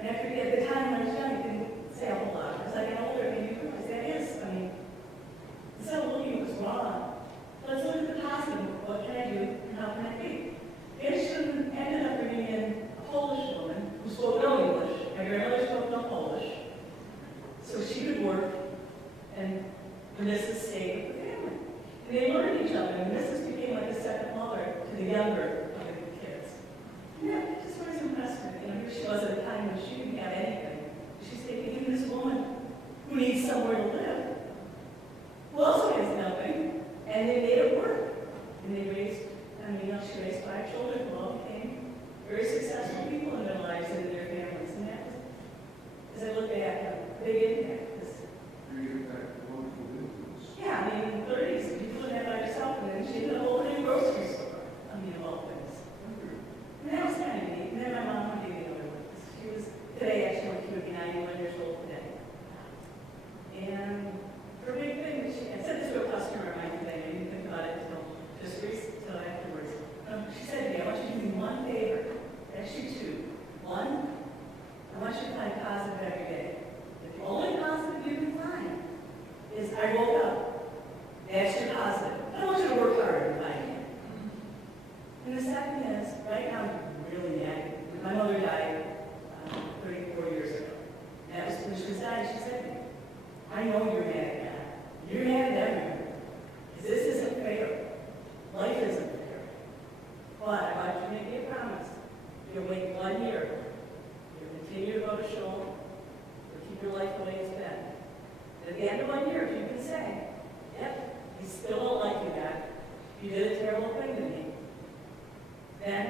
And after at the time when I was young, I didn't say a whole lot. As I got older, I made me realize that is, instead of looking at what's wrong, let's look at the positive. What can I do and how can I be? Anderson ended up bringing in a Polish woman who spoke no English. My grandmother spoke no Polish. So she could work and the missus stayed with the family. And they learned each other. And the missus became like a second mother to the younger of the kids. Yeah, it just was impressive. Here she was at a time when she didn't have anything. She's taking in this woman who needs somewhere to live, who also has nothing, and they made it work. And they raised, she raised 5 children who all became very successful people in their lives and in their families. And that was, as I look back, a big impact. Yeah, in the 30s, you couldn't have by yourself, and then she ended up opening a grocery store. Of all things. And that was kind of neat. And then my mom would be the other one. She was, today actually, she would be 91 years old today. And her big thing that she, I said this to a customer of mine today, I didn't think about it until just recently, until afterwards. She said to me, I want you to do me one favor. Actually 2. One, I want you to find positive every day. The only positive you can find is I woke up. That's your positive. I don't want you to work harder if I can. And the second is, right now I'm really mad. My mother died 34 years ago. And that was when she was dying. She said to me, I know you're mad at God. You're mad at everyone. Because this isn't fair. Life isn't fair. But I want you to make me a promise. You'll wait 1 year. You'll continue to go to shul. You'll keep your life the way it's been. At the end of 1 year, if you can say, yep, terrible thing to me, then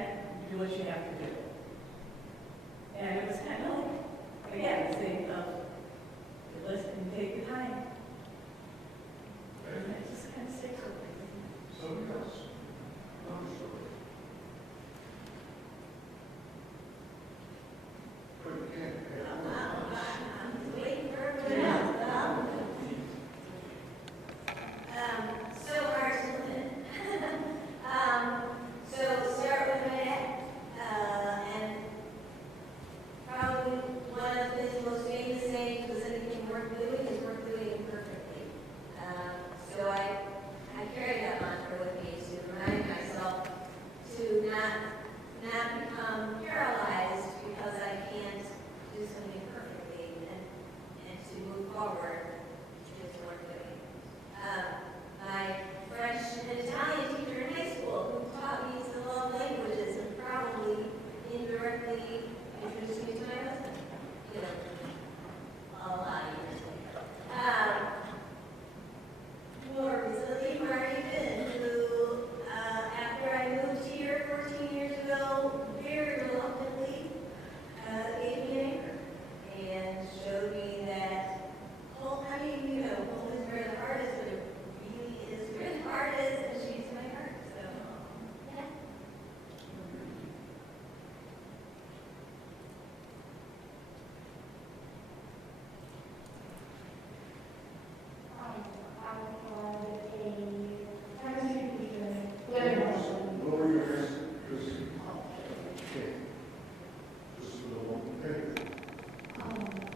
do what you have to do. And it was kind of like, again, the thing of, listen and take the time. And it just kind of sticks with me. Somebody else? Another story. But you can't. Waiting for everyone else. So hard to win. So start with my dad. And probably one of his most famous sayings was anything worth doing is worth doing imperfectly. So I carry that mantra with me to remind myself to not become paralyzed because I can't do something perfectly and to move forward is worth doing. My French and Italian teacher in high school who taught me to love languages and probably indirectly introduced me to my husband, a lot of years later. More recently, Marty Finn, who, after I moved here 14 years ago, very reluctantly gave me an anchor and showed me that home is where the heart is, but it really is where the heart is, and she's my heart. So, yeah. Lower your hands, Chrissy. Okay. Just a little more. Okay.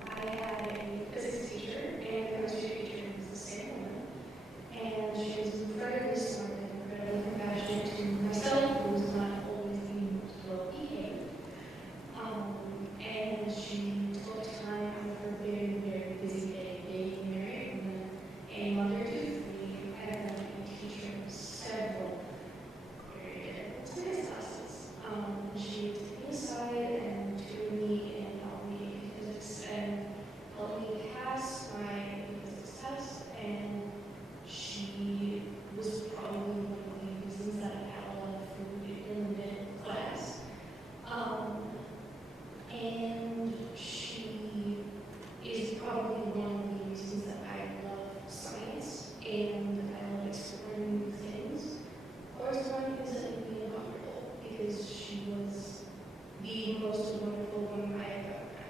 I had a physics teacher and a chemistry teacher who was the same woman, and she was incredibly smart and incredibly compassionate to myself, who was not always being well behaved. And she took time out of her very, very busy day, being married and a mother to three, and a teacher of several very good science classes. She would take me aside and tutor me and help me in physics and help me pass my physics test. And she was probably one of the reasons that I had a lot of food in mid class. And she is probably one of the reasons that I love science and I love exploring new things. Or exploring things that make me uncomfortable, because she was the most wonderful woman I have ever met.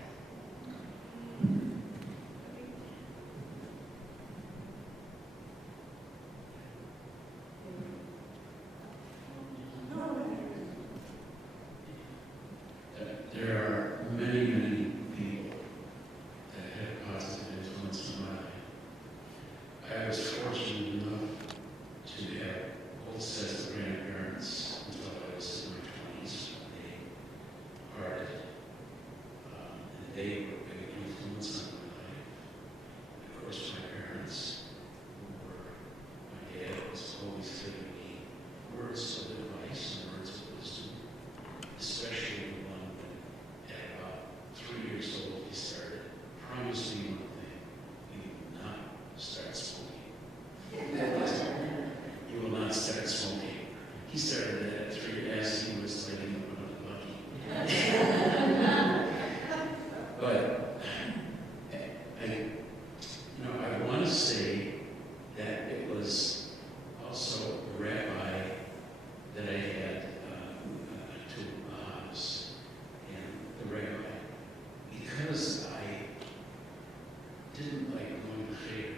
There are many, many people that had a positive influence on my life. I was fortunate enough to have both sets of grandparents until I was in my 20s when they parted. And they were a big influence on my life. Of course, my parents my dad was always giving me words of advice and words of wisdom, especially the one that at about 3 years old he started, promised me one thing, he would not start smoking. He will not start smoking. He started that at 3 as he was lighting up another buggy. But I want to say that it was also a rabbi that I had to Bahamas, and the rabbi, because I didn't like going to fair.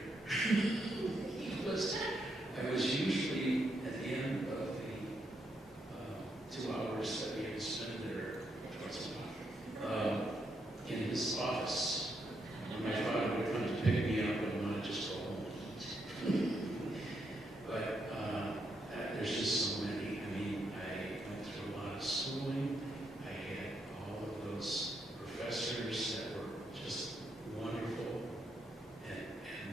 I was usually at the end of the 2 hours that we had to spend there in his office. And my father would come to pick me up and want to just go home and eat. But there's just so many. I mean, I went through a lot of schooling. I had all of those professors that were just wonderful and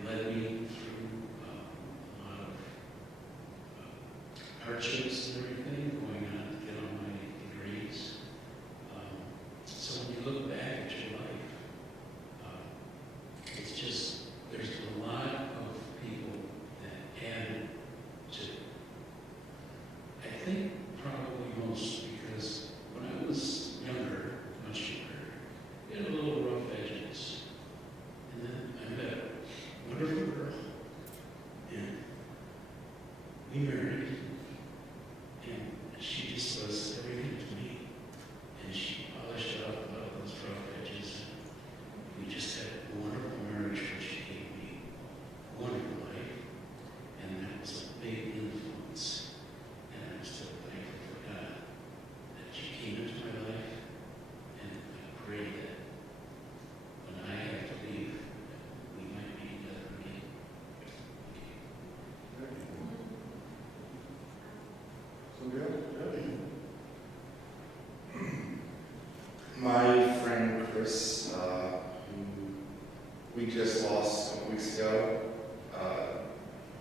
led me through a lot of hardships and everything, going on to get all my degrees. So when you look back at your life, it's just, there's a lot of people that added to we married, and she just was everything to me. And she polished up about those rough edges. We just had a wonderful marriage where she gave me a wonderful life, and that was a big influence. And I'm still thankful for God that she came into my life, and I pray that when I have to leave, we might be together again. Somebody else? My friend Chris, who we just lost a couple weeks ago,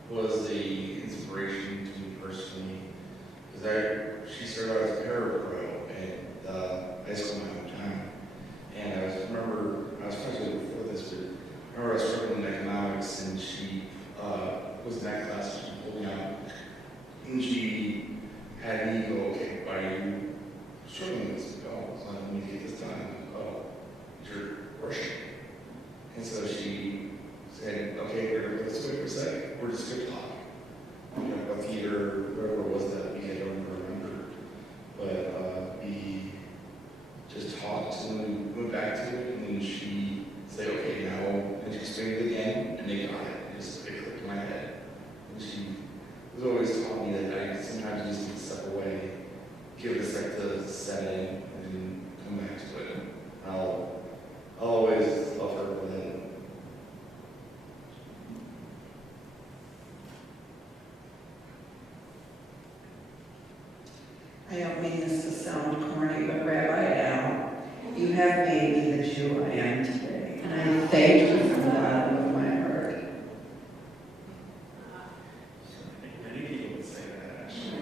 was the inspiration to me personally. Because she started out as a parapro at high school in my hometown. And I remember, I was talking to her before this, but I remember I was struggling in economics, and she was in that class, she pulled me out. And she had me go, okay, why are you struggling with this? Oh, so let me get this done. Oh, you're worshiping. And so she said, okay, let's wait for a second. We're just going to talk. You know, about theater, whatever it was that we had, I don't remember. But we just talked, and then we went back to it, and then she said, okay, now, and she explained it again, and they got it. It just clicked in my head. And she was always taught me that I sometimes just need to step away, give it a sec to set in, and then come back to it. I'll always love her for that. I don't mean this to sound corny, but Rabbi Al, you have made me the Jew I am today, and I thank you from the bottom of my heart. Many people would say that, actually.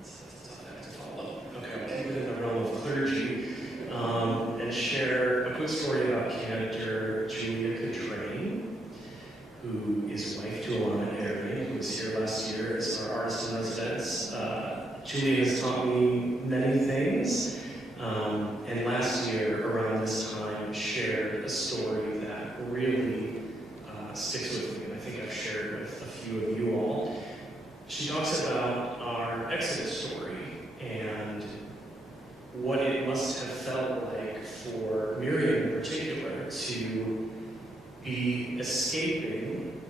It's tough act to follow. Okay, I'll keep it in the realm of clergy and share a quick story about candidate Julia Catrane, who is wife to Alana Arian, who was here last year as our artist in residence. Julia has taught me many things, and last year around this time shared a story that really sticks with me, and I think I've shared with a few of you all. She talks about our Exodus story and what it must have felt like for Miriam in particular to be escaping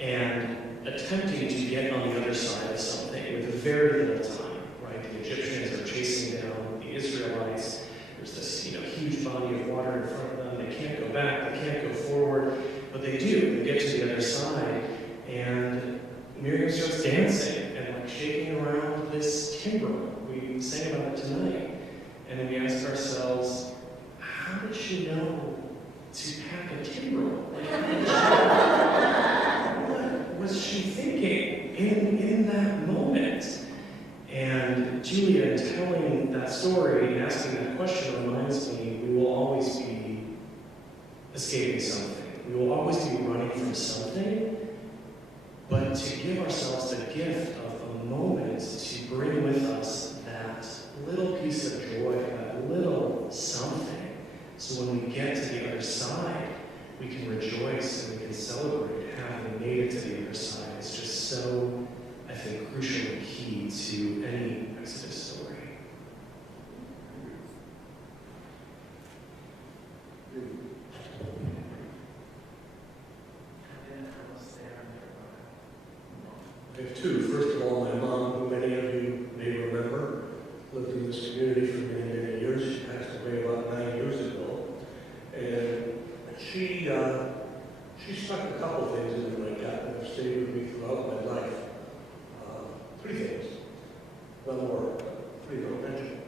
and attempting to get on the other side of something with very little time, right? The Egyptians are chasing down the Israelites. There's this, huge body of water in front of them. They can't go back, they can't go forward, but they do. They get to the other side, and Miriam starts dancing and shaking around this timbrel. We sang about it tonight, and then we ask ourselves, how did she know to pack a timbrel? What was she thinking in that moment? And Julia, telling that story and asking that question reminds me we will always be escaping something. We will always be running from something, but to give ourselves the gift of a moment to bring with us that little piece of joy, that little something, so when we get to the other side, we can rejoice and we can celebrate having made it to the other side. It's just so, I think, crucially key to any Exodus story. I have two. First of all, my mom, who many of you may remember, lived in this community for many, many years. She passed away about 9 years ago. And she stuck a couple things into my gut that have stayed with me throughout my life. Three things. One more, three don't mention.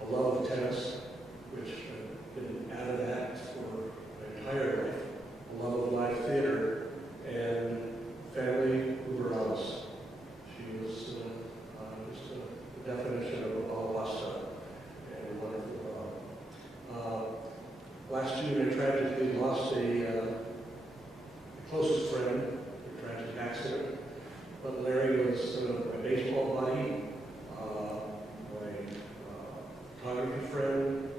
A love of tennis, which I've been out of that for my entire life. A love of live theater, and family Uberales. She was just the definition of all pasta and wonderful love. Last June, I tragically lost a closest friend in a tragic accident. But Larry was my baseball buddy, my photography friend.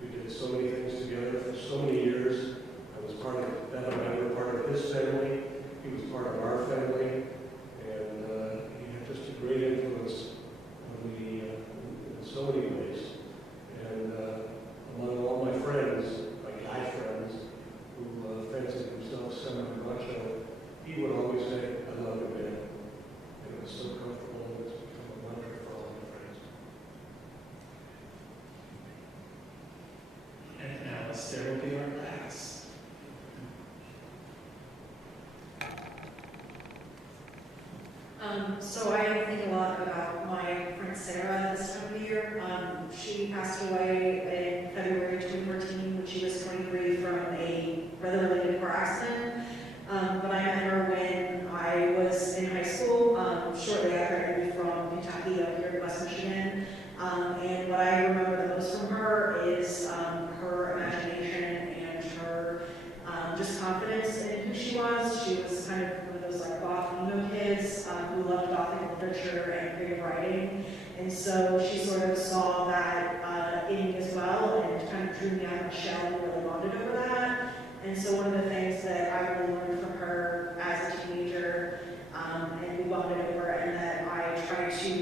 We did so many things together for so many years. I was part of Bev and I were part of his family. He was part of our family. And So I think a lot about my friend Sarah this time of year. She passed away in February 2014 when she was 23 from a weather-related car accident. But I met her when I was in high school, shortly after I moved from Kentucky up here to West Michigan. And what I remember the most from her is her imagination and her just confidence in who she was. She was kind of one of those like goth emo kids who loved Gothic literature and creative writing. And so she sort of saw that in me as well and kind of drew me out of the shell and really bonded over that. And so one of the things that I really learned from her as a teenager and we bonded over and that I try to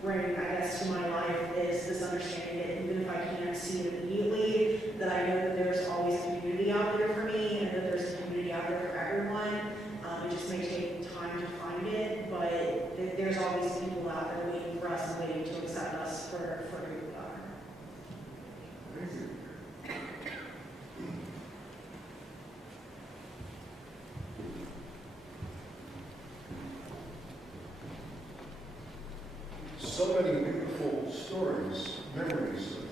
bring, I guess, to my life is this understanding that even if I can't see it immediately, that I know that there's always community out there for me and that there's a community out there for everyone. It just may take time to find it, but there's always people out there waiting for us and waiting to accept us for who we are. Thank you. So many beautiful stories, memories of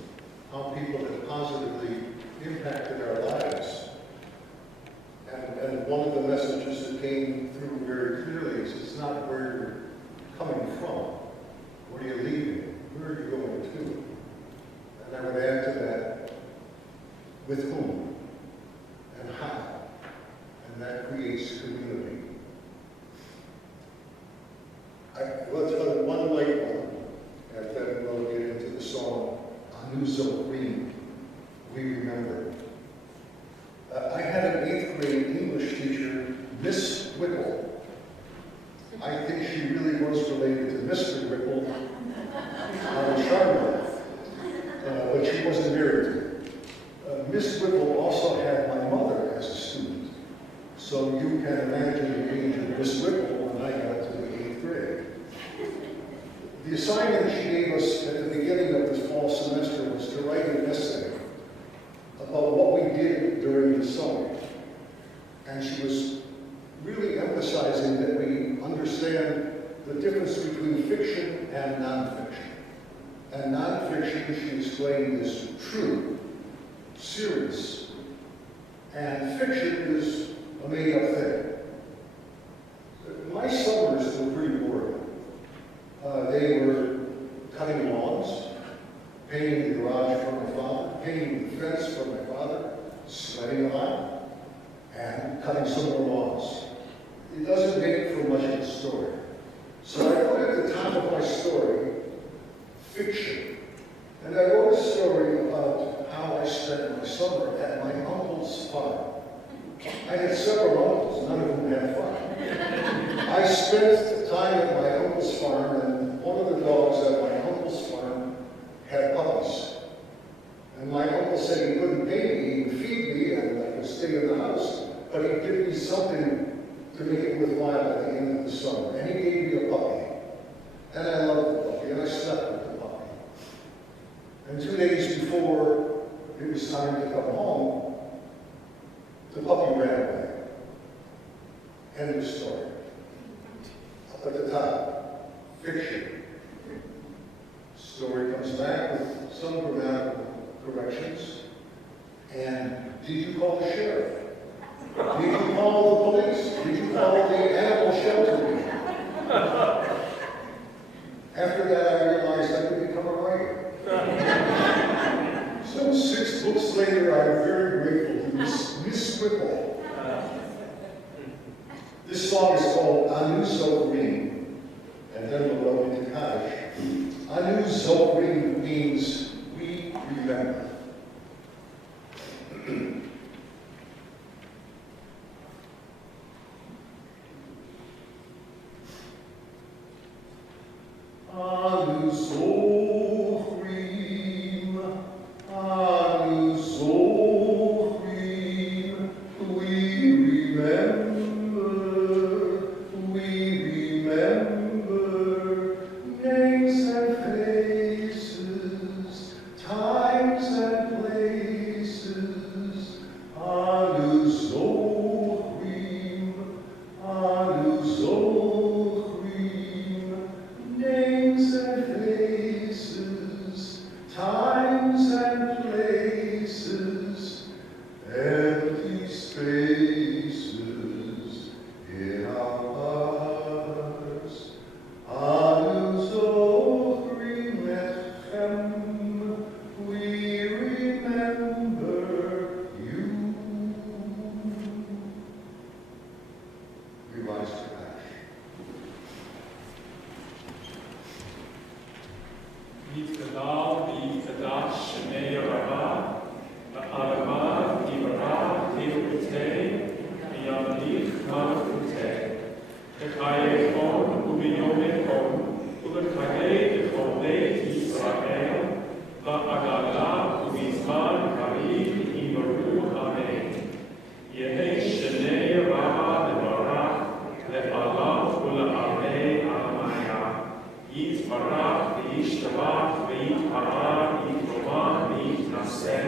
how people have positively impacted our lives. And one of the messages that came through very clearly is it's not where you're coming from. What are you leaving? Where are you going to? And I would add to that, with whom and how. And that creates community. Let's put one late one, and then we'll get into the song, Anu Zokrim, We Remember. I had an 8th grade English teacher, Miss Whipple. I think she really was related to Mr. Whipple out of Charlotte, but she wasn't married to him. Miss Whipple also had my mother as a student, so you can imagine the age of Miss Whipple when I got to the 8th grade. The assignment she gave us at the beginning of the fall semester was to write an essay about what we did during the summer. And she was really emphasizing that we understand the difference between fiction and nonfiction. And nonfiction, she explained, is true, serious, and fiction is a made-up thing. My summers were pretty boring. They were cutting lawns, painting the garage for my father, painting the fence for my father, sledding a lot, and cutting some more lawns. It doesn't make for much of a story. So I put at the top of my story, fiction. And I wrote a story about how I spent my summer at my uncle's farm. I had several uncles, none of them had fun. I spent time at my uncle's farm, and one of the dogs at my uncle's farm had puppies. And my uncle said he couldn't pay me, he would feed me, and I could stay in the house, but he'd give me something to make it worthwhile at the end of the summer. And he gave me a puppy. And I loved the puppy, and I slept with the puppy. And 2 days before it was time to come home, the puppy ran away. End of story. Up at the top, fiction. Story comes back with some grammatical corrections. And did you call the sheriff? Did you call the police? Did you call the animal shelter? After that, I realized I could become a writer. So 6 books later, I'm very grateful to Miss Whipple. This song is called Anu Zokrim, and then we'll go into Kaddish. Anu Zokrim means we remember. Anu Zokrim, Anu Zokrim, we remember names and faces, times and places. Anu Zokrim, Anu Zokrim. Yitkadal v'yitkadash shemei Rama, v'adamad yivarach v'yokutei, v'yamlich malchutei. V'chayei chon u'v'yomei chon, u'v'chayei v'chonei Yisrael, v'agala u'v'zman karim imaru amen. Yehei shenei Rama v'barach, le'alav u'la'amei amaya. Yisbarach v'yishtabach v'yit'ha'ar v'yit'roman v'yit'naseh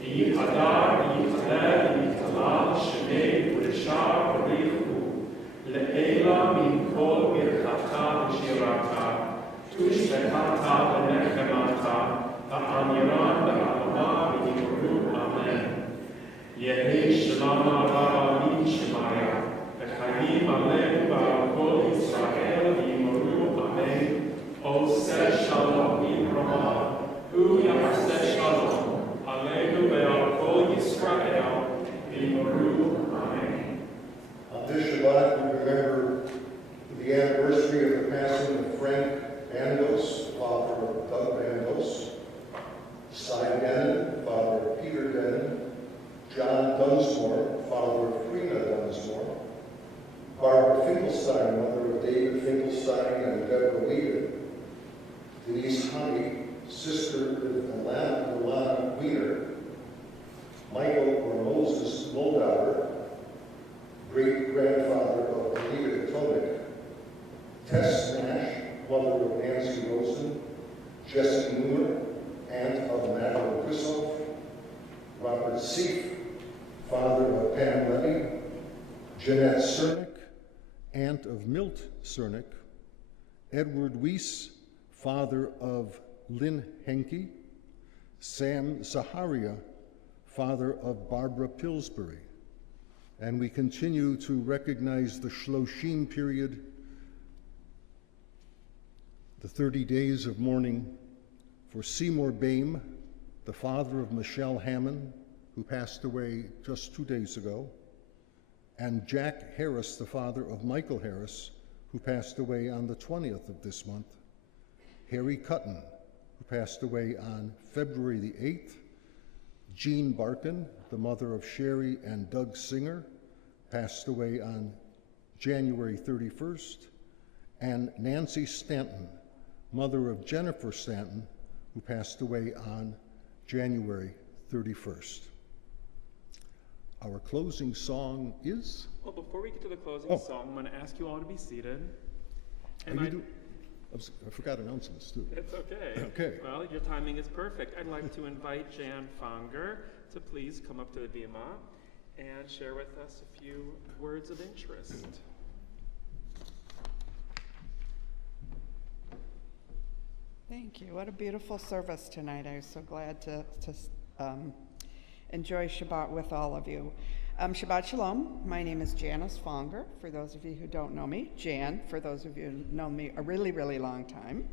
v'yit'hadar v'yit'halel v'yit'halal shemei u'rishah v'richu le'ela min kol birchata v'shirata tushbechata v'nechemata v'amiran v'alama v'yimru amen. Yehei shalom rabba v'yishmaya v'chayim aleinu v'al kol Yisrael v'yimru amen. Oseh shalom v'yimrama hu yaseh shalom aleinu v'al kol Yisrael v'yimru amen. On this Shabbat, we remember the anniversary of the passing of Frank Bandos, father of Doug Bandos, Cy Denon, father of Peter Denon, John Dunsmore, father of Frina Dunsmore, Barbara Finkelstein, mother of David Finkelstein and Deborah Weeder, Denise Honey, sister of Alana Weeder, Michael or Moses Moldauer, great-grandfather of Anita Tomic, Tess Nash, mother of Nancy Rosen, Jesse Newman, aunt of Madeline Grissoff, Robert Seif, father of Pam Levy, Jeanette Cernick, aunt of Milt Cernick, Edward Weiss, father of Lynn Henke, Sam Zaharia, father of Barbara Pillsbury. And we continue to recognize the Shloshim period, the 30 days of mourning for Seymour Boehm, the father of Michelle Hammond, who passed away just 2 days ago, and Jack Harris, the father of Michael Harris, who passed away on the 20th of this month, Harry Cutton, who passed away on February the 8th, Jean Barkin, the mother of Sherry and Doug Singer, passed away on January 31st, and Nancy Stanton, mother of Jennifer Stanton, who passed away on January 31st. Our closing song is? Well, before we get to the closing song, I'm going to ask you all to be seated. And I forgot announcements too. It's okay. Okay. Well, your timing is perfect. I'd like to invite Jan Fonger to please come up to the bima and share with us a few words of interest. Thank you. What a beautiful service tonight. I was so glad to enjoy Shabbat with all of you. Shabbat Shalom. My name is Janice Fonger, for those of you who don't know me. Jan, for those of you who know me a really, really long time.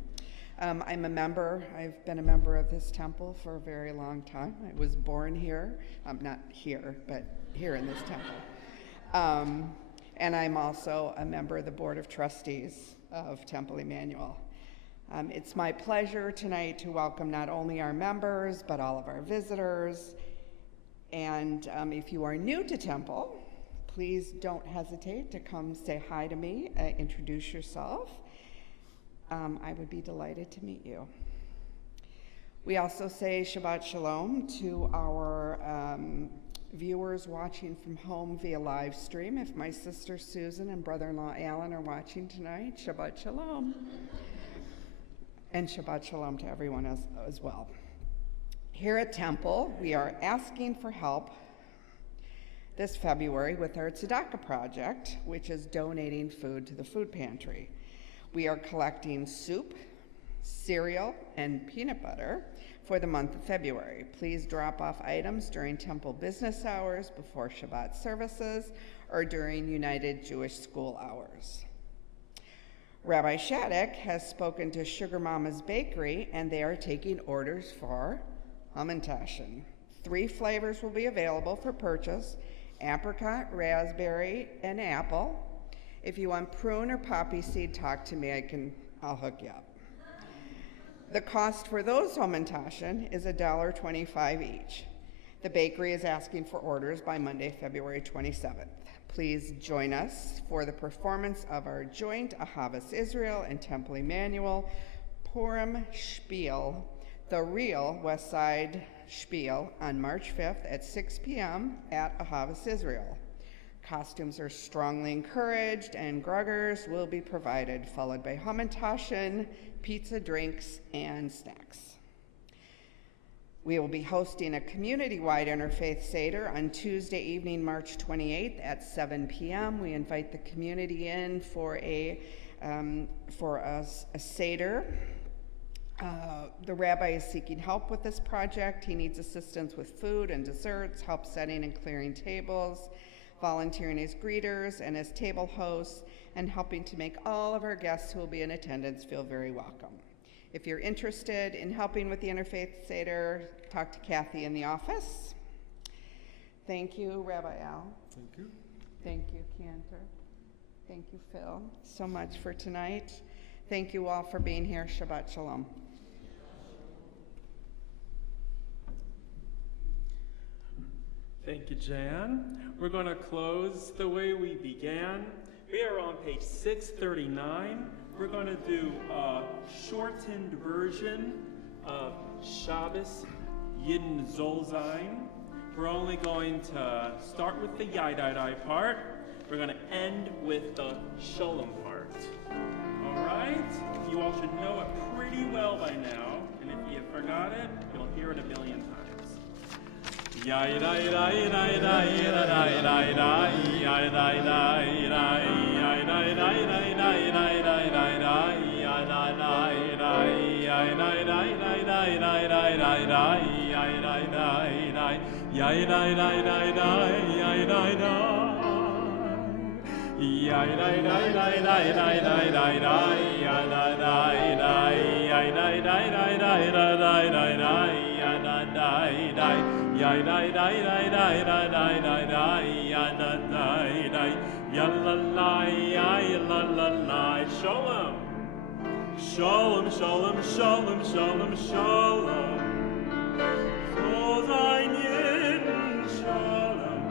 I'm a member. I've been a member of this temple for a very long time. I was born here. Not here, but here in this temple. And I'm also a member of the Board of Trustees of Temple Emanuel. It's my pleasure tonight to welcome not only our members, but all of our visitors. And if you are new to Temple, please don't hesitate to come say hi to me, introduce yourself. I would be delighted to meet you. We also say Shabbat Shalom to our viewers watching from home via live stream. If my sister Susan and brother-in-law Alan are watching tonight, Shabbat Shalom. And Shabbat Shalom to everyone as well. Here at Temple, we are asking for help this February with our Tzedakah project, which is donating food to the food pantry. We are collecting soup, cereal, and peanut butter for the month of February. Please drop off items during Temple business hours, before Shabbat services, or during United Jewish School hours. Rabbi Shattuck has spoken to Sugar Mama's Bakery, and they are taking orders for Hamantashen. 3 flavors will be available for purchase: apricot, raspberry, and apple. If you want prune or poppy seed, talk to me. I'll hook you up. The cost for those Hamantaschen is $1.25 each. The bakery is asking for orders by Monday, February 27th. Please join us for the performance of our joint Ahavas Israel and Temple Emanuel Purim Spiel, the real West Side Spiel, on March 5th at 6 p.m. at Ahavas Israel. Costumes are strongly encouraged and gruggers will be provided, followed by Hamantaschen, pizza, drinks, and snacks. We will be hosting a community-wide interfaith Seder on Tuesday evening, March 28th at 7 p.m. We invite the community in for a Seder. The rabbi is seeking help with this project. He needs assistance with food and desserts, help setting and clearing tables, volunteering as greeters and as table hosts, and helping to make all of our guests who will be in attendance feel very welcome. If you're interested in helping with the Interfaith Seder, talk to Kathy in the office. Thank you, Rabbi Al. Thank you. Thank you, Cantor. Thank you, Phil, so much for tonight. Thank you all for being here. Shabbat Shalom. Thank you, Jan. We're going to close the way we began. We are on page 639. We're going to do a shortened version of Shabbos Yidden Zolzain. We're only going to start with the Yidai part. We're going to end with the Shalom part. All right? You all should know it pretty well by now, and if you forgot it, you'll hear it a million times. Shalom. Shalom, shalom, shalom, shalom, shalom. So sein jeden shalom.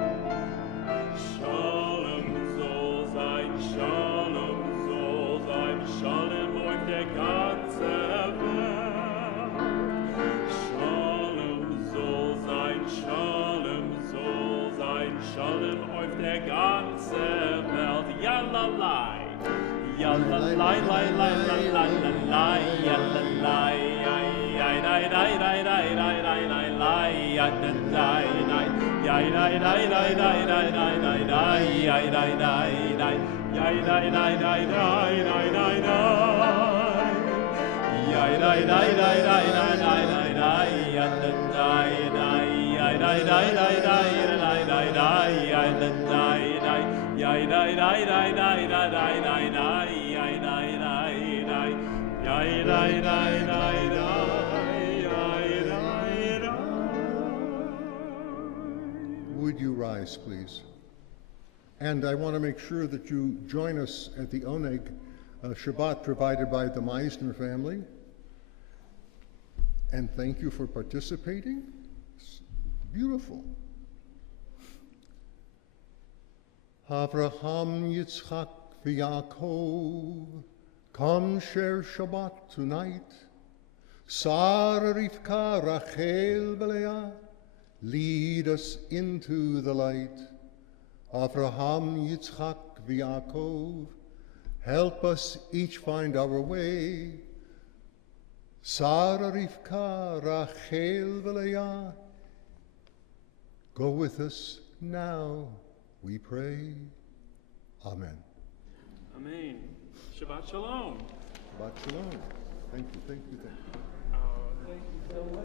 Shalom soll sein, shalom soll sein, shalom auf der ganzen Welt. Shalom soll sein, shalom auf der ganzen Welt. Yalalai. Yalalai, lai, lai, lai, lai, lai, yalalai. Yai, dai, dai, dai, dai, dai, dai, dai, lai, yai, dai, dai. Yai, dai, dai, dai, dai, dai, dai, dai, dai, yai, dai, dai, dai. Yai, dai, dai, dai, dai, dai, dai, dai. Yai, dai, dai, dai, dai, dai, dai, dai, dai, yai, dai, dai. Yai, dai, dai, dai, dai, dai, dai, dai, yai, dai, dai. Yai, dai, dai, dai, dai, dai, dai, dai, dai, yai, dai, dai, dai. Yai, dai, dai, dai, dai, yai, dai, dai. Would you rise, please? And I want to make sure that you join us at the Oneg Shabbat provided by the Meisner family. And thank you for participating. It's beautiful. Abraham, Yitzchak, Yaakov, come share Shabbat tonight. Sarah, Rivka, Rachel, Leah, lead us into the light. Abraham, Yitzchak, Yaakov, help us each find our way. Sarah, Rivka, Rachel, Leah, go with us now, we pray. Amen. Amen. Shabbat Shalom. Shabbat Shalom. Thank you, thank you, thank you. Thank you so much.